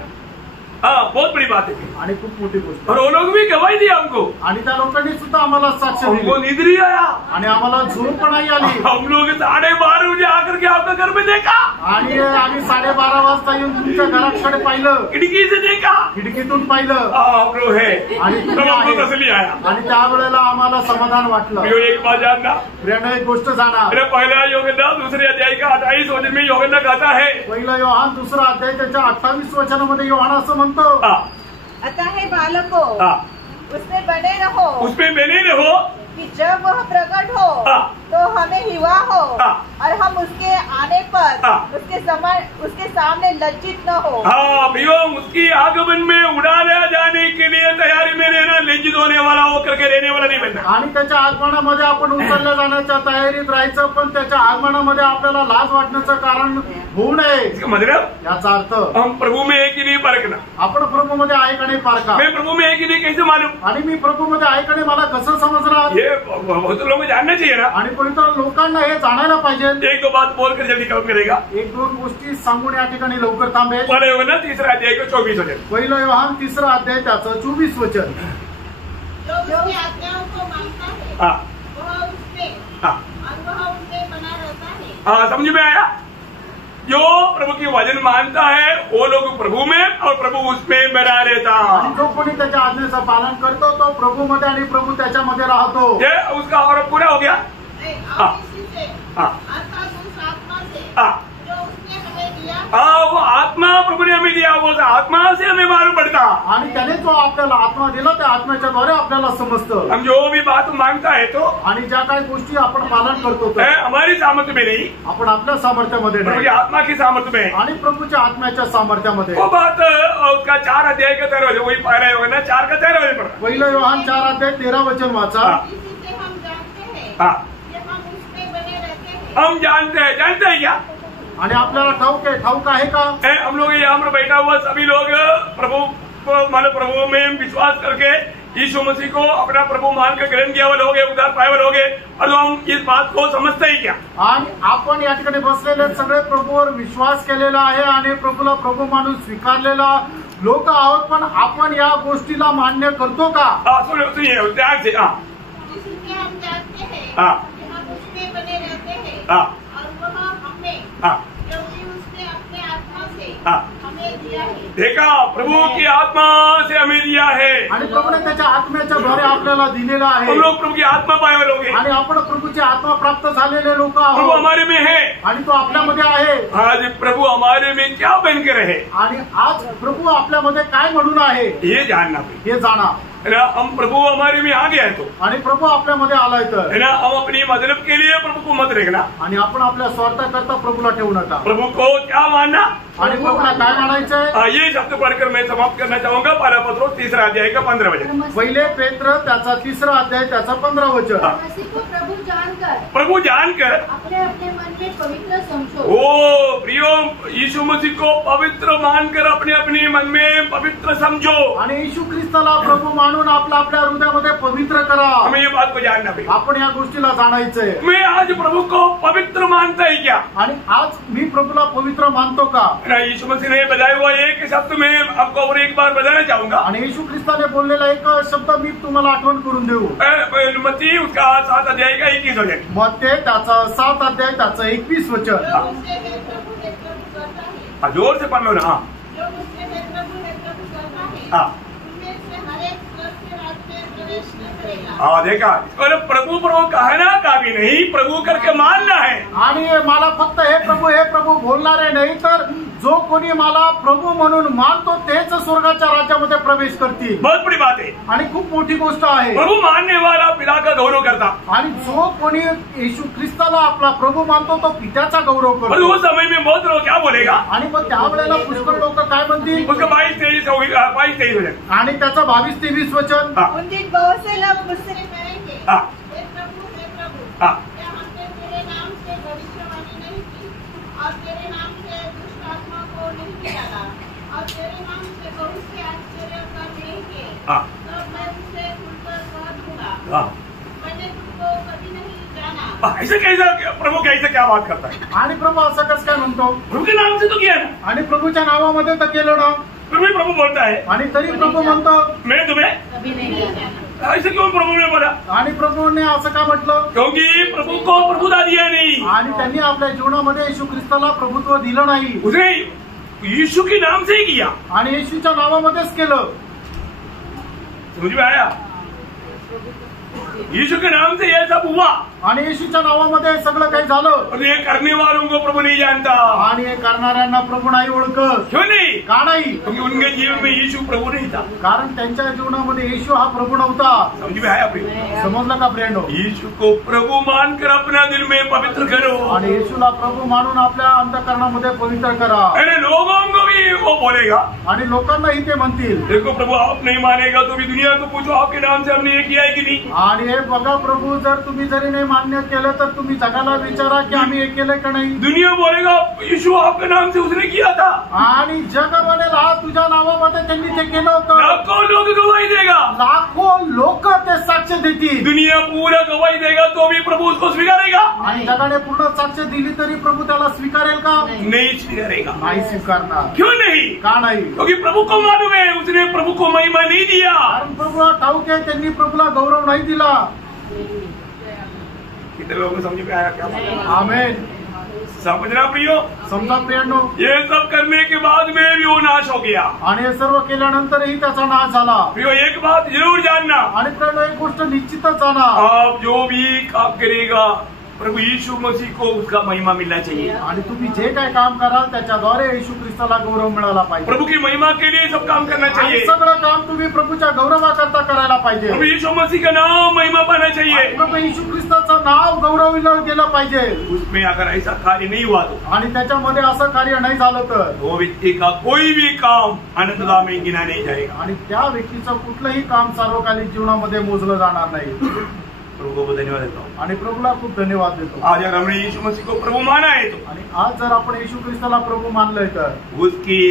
हाँ, बहुत बड़ी बात है आणि खूप मोठी गोष्ट और वो लोग भी गवाही दी हमको, आणि त्या लोकांनी सुद्धा आम्हाला साक्ष हमको दिली नींद नहीं आया, आणि आम्हाला झोप पण नाही आली हम लोग 12:30 बजे आकर के आपका घर में देखा, आणि आम्ही 12:30 वाजता येऊन तुमच्या घराकडे पाहिलं, खिड़की से देखा, खिडकीतून पाहिलं आप लोग है, आणि तब तुम्ही हमको आहे. तसली आया। आणि त्यावेळेला आम्हाला समाधान वाटलं. यो एक बात जानना, प्रियानं एक गोष्ट जाणा, मेरा पहला योगेंद्र दूसरे अध्याय का 28 वचन में योगेंद्र कहता है, पहिला योहान 2 अध्याय त्याच्या 28 वचनामध्ये योहान असं म्हणतो, अतः हे बालको उसमें बने रहो, उसमें बने रहो कि जब वह प्रकट हो तो हमें हिवा हो और हम उसके आने पर उसके सामने लज्जित न हो। हाँ भैया, उसकी आगमन में उड़ाया जाने के लिए तैयारी में रहना, लज्जित होने वाला हो करके रहने वाला नहीं बनना। आणि त्याच्या आगमनामध्ये आपण उचलल्या जाण्याच्या तयारीत राहायचं, पण त्याच्या आगमनामध्ये आपल्याला लाज वाटण्याचं कारण होऊ नये। इसका मतलब याचा अर्थ हम प्रभु में है कि नहीं परखना, आपण प्रभू मध्ये आहे का नाही पारखा, मैं प्रभु में है कि नहीं कैसे मालूम, आणि मी प्रभू मध्ये आहे का नाही मला कसं समजणार, ये बहुत लोगों को जानना चाहिए ना। आणि पवित्र लोकांना हे जाणायला पाहिजे। एक दो बात बोलकर जल्दी काम करेगा। 1-2 गोष्टी सांगून या ठिकाणी लवकर थांबेल। पहले योहान 3 अध्याय का 24 वचन, पहिलं योहान 3 अध्याय त्याचं 24 वचन, जो उसकी आज्ञाओं को मानता है हाँ वह उसमें हाँ और वह उसमें बना रहता है। हाँ, समझ में आया। जो प्रभु की वचन मानता है वो लोग प्रभु में और प्रभु उसमें बना रहता। आणि जो कोणी त्याच्या आज्ञेचं पालन करतो तो प्रभू मध्ये आणि प्रभू त्याच्यामध्ये राहतो। ये उसका और पूरा हो गया। और इसी से अर्थात उस आत्मा से जो उसने हमें दिया, वो आत्मा प्रभु ने हमें दिया, वो आत्मा से हमें मालूम पड़ता। आणि त्याने जो आपल्याला आत्मा दिला त्या आत्म्याच्या द्वारे आपल्याला समजतं। हम जो भी बात मांगता है तो आणि ज्या काही गोष्टी आपण पालन करतो तो हमारी सामर्थ्य में नहीं, आपण आपल्या सामर्थ्यामध्ये प्रभु की नाही आत्मा की सामर्थ्य में है। आणि प्रभूच्या आत्म्याच्या सामर्थ्यामध्ये। वो बात उसका 4 अध्याय का 13 वही पहला है ना, 4 का 13 वचन पढ़ा। पहिलं योहान 4 अध्याय 13 वचन वाचा। इसी से हम जानते हैं हाँ, कि हम उसमें बने रहते हैं। हम जानते हैं क्या, आणि आपल्याला ठाऊक आहे का, हम लोग यहाँ पर बैठा हुआ सभी लोग प्रभु प्रभु में विश्वास करके यीशु मसीह को अपना प्रभु मान कर ग्रहण किया वाले हो गए, उद्धार पाए वाले हो गए, और हम इस बात को समझते ही क्या। आणि आपण या ठिकाणी बसलेले सगळे प्रभूवर विश्वास केलेला आहे आणि प्रभूला प्रभू मानून स्वीकारलेला लोक आहोत, पण आपण या गोष्टीला मान्य करतो का। सुनिए ध्यान से। इसलिए हम जानते हैं हाँ कि हम उसमें बने रहते हैं हाँ और वह हमें हाँ क्योंकि उसने अपने आत्मा से हाँ, हमें दिया है। देखा, प्रभु की आत्मा से हमें दिया है। आणि प्रभूने त्याच्या आत्म्याच्या द्वारे आपल्याला दिलेला आहे हम लोग प्रभु की आत्मा पाए वाले हो गए, आणि आपण प्रभूची आत्मा प्राप्त झालेले लोक प्रभु आहोत हमारे में है। आणि तो आपल्यामध्ये आहे। आज प्रभु हमारे में क्या बनकर है, आणि आज प्रभू आपल्यामध्ये काय म्हणून आहे ये जानना पड़ेगा, हे जाणा। है ना। हम प्रभु हमारे में आ गया है तो, आणि प्रभू आपल्यामध्ये आलाय तर, है ना, हम अपनी मतलब के लिए प्रभु को मत रखना, आणि आपण आपल्या स्वार्थाकरता प्रभूला ठेवू नका। प्रभु को क्या मानना, आणि प्रभूला काय म्हणायचंय, ये शब्द पढ़कर मैं समाप्त करना चाहूंगा। पहला पत्रोस 3 अध्याय का 15 वचन, पहिले पेत्र त्याचा 3 अध्याय त्याचा 15 वचन। मसीह को प्रभु जानकर प्रभु जानकर अपने अपने मन में पवित्र समझो। ओ प्रियो, यीशु मसीह को पवित्र मानकर अपने अपने मन में पवित्र समझो। आणि येशू ख्रिस्ताला प्रभू मानून आपल्या हृदयामध्ये पवित्र करा। हमें ये बात को जानना पड़ेगा। आपण या गोष्टीला जाणायचंय। मैं आज प्रभु को पवित्र मानता है क्या, आणि आज मी प्रभूला पवित्र मानतो का। यीशु मसीह ने बताया हुआ एक शब्द में आपको और एक बार बताना चाहूंगा। आणि येशू ख्रिस्ताने बोललेला एक शब्द मी तुम्हाला आठवण करून देऊ। मत्ती उसका 7 अध्याय का 21 वचन, मत्ते त्याचा 7 अध्याय त्याचं 21 वचन। जो उससे है प्रभु करता है, जोर से पढ़ लो ना। जो उससे है प्रभु करता है, हाँ उनमें से हर एक स्वर्ग के राज्य में प्रवेश न करेगा। देखा, और प्रभु प्रभु कहना का भी नहीं, प्रभु करके मानना है। आणि मला फक्त हे प्रभू बोलणारे नाही, तर जो कोणी मला प्रभू म्हणून मानतो तेच स्वर्गाच्या राज्यामध्ये प्रवेश करतील। बहुत बड़ी बात है। आणि खूप मोठी गोष्ट आहे। प्रभु मानने वाला पिता का गौरव करता, आणि जो कोणी येशू ख्रिस्ताला आपला प्रभू मानतो तो पित्याचा गौरव और करतो। उस समय में बहुत लोग क्या बोलेगा, आणि मग त्यावेळेला पुष्कळ लोक काय म्हणतील, उसका 22-23 वचन, आणि त्याचं 22-23 वचन। उन दिन बहुत से लोग मुझसे कहेंगे, हाँ हे प्रभु हाँ क्या हमने तेरे नाम से भविष्यवाणी नहीं की और तेरे नाम से दुष्ट आत्मा को नहीं निकाला और तेरे नाम से बहुत से आश्चर्य कर नहीं किए, हाँ तब मैं तुझसे खुलकर कह दूंगा, हाँ। मैंने तुमको कभी नहीं जाना। ऐसे कैसा प्रभु कैसे क्या बात करता है, आणि प्रभू असं कसं काय म्हणतो, प्रभु के नाम से तो किया ना, आणि प्रभूच्या नावामध्ये तर केलं ना। प्रभु बोलता है आणि तरी प्रभु म्हणतो मैं तुम्हें ऐसे क्यों प्रभु ने बोला? आणि प्रभूने असं का म्हटलं? क्योंकि प्रभु को प्रभुता दिया नहीं, आणि त्यांनी आपल्या जीवनामध्ये येशू ख्रिस्ताला प्रभुत्व दिलं नाही. उसने यीशु के नाम से ही किया आणि येशूच्या नावामध्येच केलं. समझ में आया? यीशु के नाम से ये सब हुआ आणि येशूच्या नावामध्ये सगळं काही झालं. और ये करने वालों को प्रभु नहीं जानता. आणि हे करणाऱ्यांना प्रभू नाही ओळखत. क्यों नहीं? का नाही? क्योंकि उनके जीवन में यीशु प्रभु नहीं था. कारण त्यांच्या जीवनामध्ये येशू हा प्रभू नव्हता. समझ में आया? समजलं का फ्रेंडो? यीशु को प्रभु मानकर अपना दिल में पवित्र करो. आणि येशूला प्रभू मानून आपल्या अंतःकरणामध्ये पवित्र करा. अरे लोगों को भी वो बोलेगा. आणि लोकांनाही ते म्हणतील, देखो प्रभु आप नहीं मानेगा तो भी दुनिया को पूछो आपके नाम से हमने ये किया है कि नहीं. आणि हे बघा प्रभू, जर तुम्ही जरी नाही मान्य केलं तर तुम्ही जगाला विचारा की आम्ही हे केलं का नाही. दुनिया बोलेगा यीशु आपके नाम से उसने किया था. आणि जग म्हणेल हा तुझ्या नावामध्ये त्यांनी ते केलं होतं. लाखों लोग गवाही देगा. लाखो लोक ते साक्ष देतील. दुनिया पूरा गवाही देगा तो भी प्रभु उसको स्वीकारेगा. आणि जगाने पूर्ण साक्ष दिली तरी प्रभु त्याला स्वीकारेल का? नहीं स्वीकारेगा. नाही स्वीकारणार. क्यों नहीं? का नाही? क्योंकि प्रभु को मालूम है उसने प्रभु को महिमा नहीं दिया. कारण प्रभूला ठाऊक आहे त्यांनी प्रभूला गौरव नाही दिला. कितने लोगों को समझ में आया क्या? आमेन. समझना प्रियो, समजा प्रियांनो, ये सब करने के बाद में भी वो नाश हो गया. आणि हे सर्व केल्यानंतरही त्याचा नाश झाला. प्रियो एक बात जरूर जानना, आणि प्रियांनो एक गोष्ट निश्चितच जाणार, आप जो भी काम करेगा प्रभु यीशु मसीह को उसका महिमा मिलना चाहिए. आणि तुम्ही जे काय काम कराल त्याच्याद्वारे येशू ख्रिस्ताला गौरव मिळाला पाहिजे. प्रभु की महिमा के लिए सब काम करना आणि चाहिए. सगळं काम तुम्ही प्रभूच्या गौरवाकरता करायला पाहिजे. प्रभु यीशु मसीह का नाम महिमा पाना चाहिए. प्रभू येशू ख्रिस्ताचं नाव गौरविलं गेलं पाहिजे. उसमें अगर ऐसा कार्य नहीं हुआ तो आणि त्याच्यामध्ये असं कार्य नाही झालं तर वो व्यक्ति का कोई भी काम अनंतता में गिना नहीं जाएगा. आणि त्या व्यक्तीचं कुठलंही काम सार्वकालिक जीवनामध्ये मोजलं जाणार नाही. प्रभु को धन्यवाद देता हूँ. आणि प्रभूला खूप धन्यवाद देतो. आज अगर हमने यीशु मसीह को प्रभु माना है तो आणि आज जर आपण येशू ख्रिस्ताला प्रभू मानलंय तर उसकी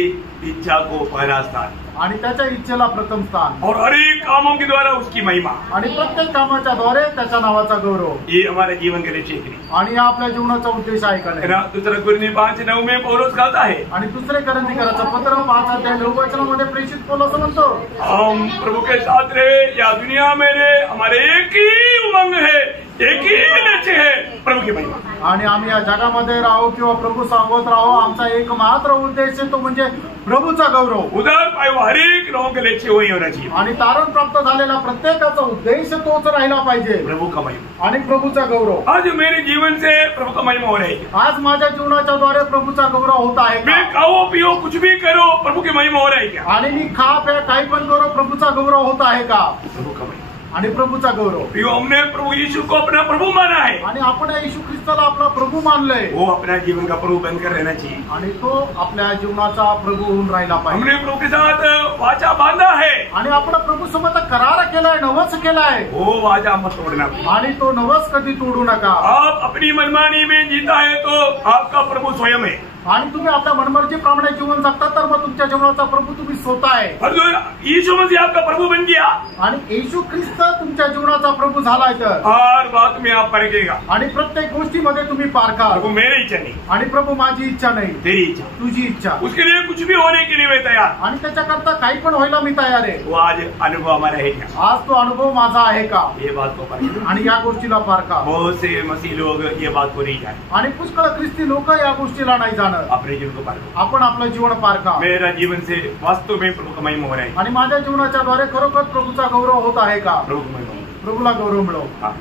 इच्छा को पहला स्थान आणि त्याच्या इच्छेला प्रथम स्थान और हर एक कामों के द्वारा उसकी महिमा, आणि प्रत्येक कामाच्या द्वारे त्याच्या नावाचा गौरव. ये हमारे जीवन के लक्ष्य है. आणि हा आपल्या जीवनाचा उद्देश आहे का नाही? दूसरा कुरिन्थी 5:9 में पौलुस कहता है, आणि दुसरे करंथीकराचं पत्र 5:9 प्रेषित पौलुस म्हणतो, हम प्रभु के साथ रहे या दुनिया में रहे हमारे एक ही उमंग है, एक ही लक्ष्य है, प्रभु की महिमा. आणि आम्ही या जगामध्ये राहू किंवा प्रभू सांगत राहू, आमचा एकमात्र उद्देश आहे तो म्हणजे प्रभूचा गौरव. उधर पाए हर एक लोगों के लक्ष्य वही होना चाहिए. आणि तारण प्राप्त झालेला प्रत्येकाचा उद्देश तोच राहिला पाहिजे, प्रभु का महिमा. आणि प्रभूचा गौरव. आज मेरे जीवन से प्रभु का महिमा हो रहा है. आज माझ्या जीवनाच्या द्वारे प्रभूचा गौरव होत आहे का? मैं खाओ पियो कुछ भी करो प्रभु की महिमा हो रहा है क्या? आणि मी खा प्या काही पण करो, प्रभूचा गौरव होत आहे का? प्रभु का महिमा. आणि प्रभूचा गौरव. प्रियो हमने प्रभु यीशु को अपना प्रभु माना है. आणि आपण येशू ख्रिस्ताला आपला प्रभू मानलंय. वो अपना जीवन का प्रभु बनकर रहना चाहिए. आणि तो आपल्या जीवनाचा प्रभू होऊन राहिला पाहिजे. हमने प्रभु के साथ वाचा बांधा है. आणि आपण प्रभू सोबत करार केलाय, नवस केलाय. वो वाचा मत तोड़ना. आणि तो नवस कधी तोडू नका. आप अपनी मनमानी में जीता है तो आपका प्रभु स्वयं है. आणि तुम्ही आपल्या मनमर्जीप्रमाणे जीवन जगता तर मग तुमच्या जीवनाचा प्रभू तुम्ही स्वतः आहे. और जो यीशु मसीह आपका प्रभु बन गया आणि येशू ख्रिस्त तुमच्या जीवनाचा प्रभू झालाय तर हर बात में आप परखेगा. आणि प्रत्येक गोष्टीमध्ये तुम्ही पारखा. प्रभु मेरी इच्छा नहीं, आणि प्रभू माझी इच्छा नाही, तेरी इच्छा. तुझी इच्छा. उसके लिए कुछ भी होने के लिए मैं तैयार. आणि त्याच्याकरता काही पण व्हायला मी तयार आहे. वो आज अनुभव हमारा है क्या? आज तो अनुभव माझा आहे का? ये बात को परखेगा. आणि या गोष्टीला पारखा. बहुत से मसीह लोग ये बात को नहीं जानते. आणि पुष्कळ ख्रिस्ती लोक या गोष्टीला नाही जाणत. अपने जीवन को आपण आपलं जीवन पारखा. मेरा जीवन से वास्तव में प्रभु का महिमा हो रहा है. आणि माझ्या जीवनाच्या द्वारे खरोखर प्रभूचा गौरव होत आहे का? प्रभु का महिमा. प्रभूला गौरव मिळव. हाँ.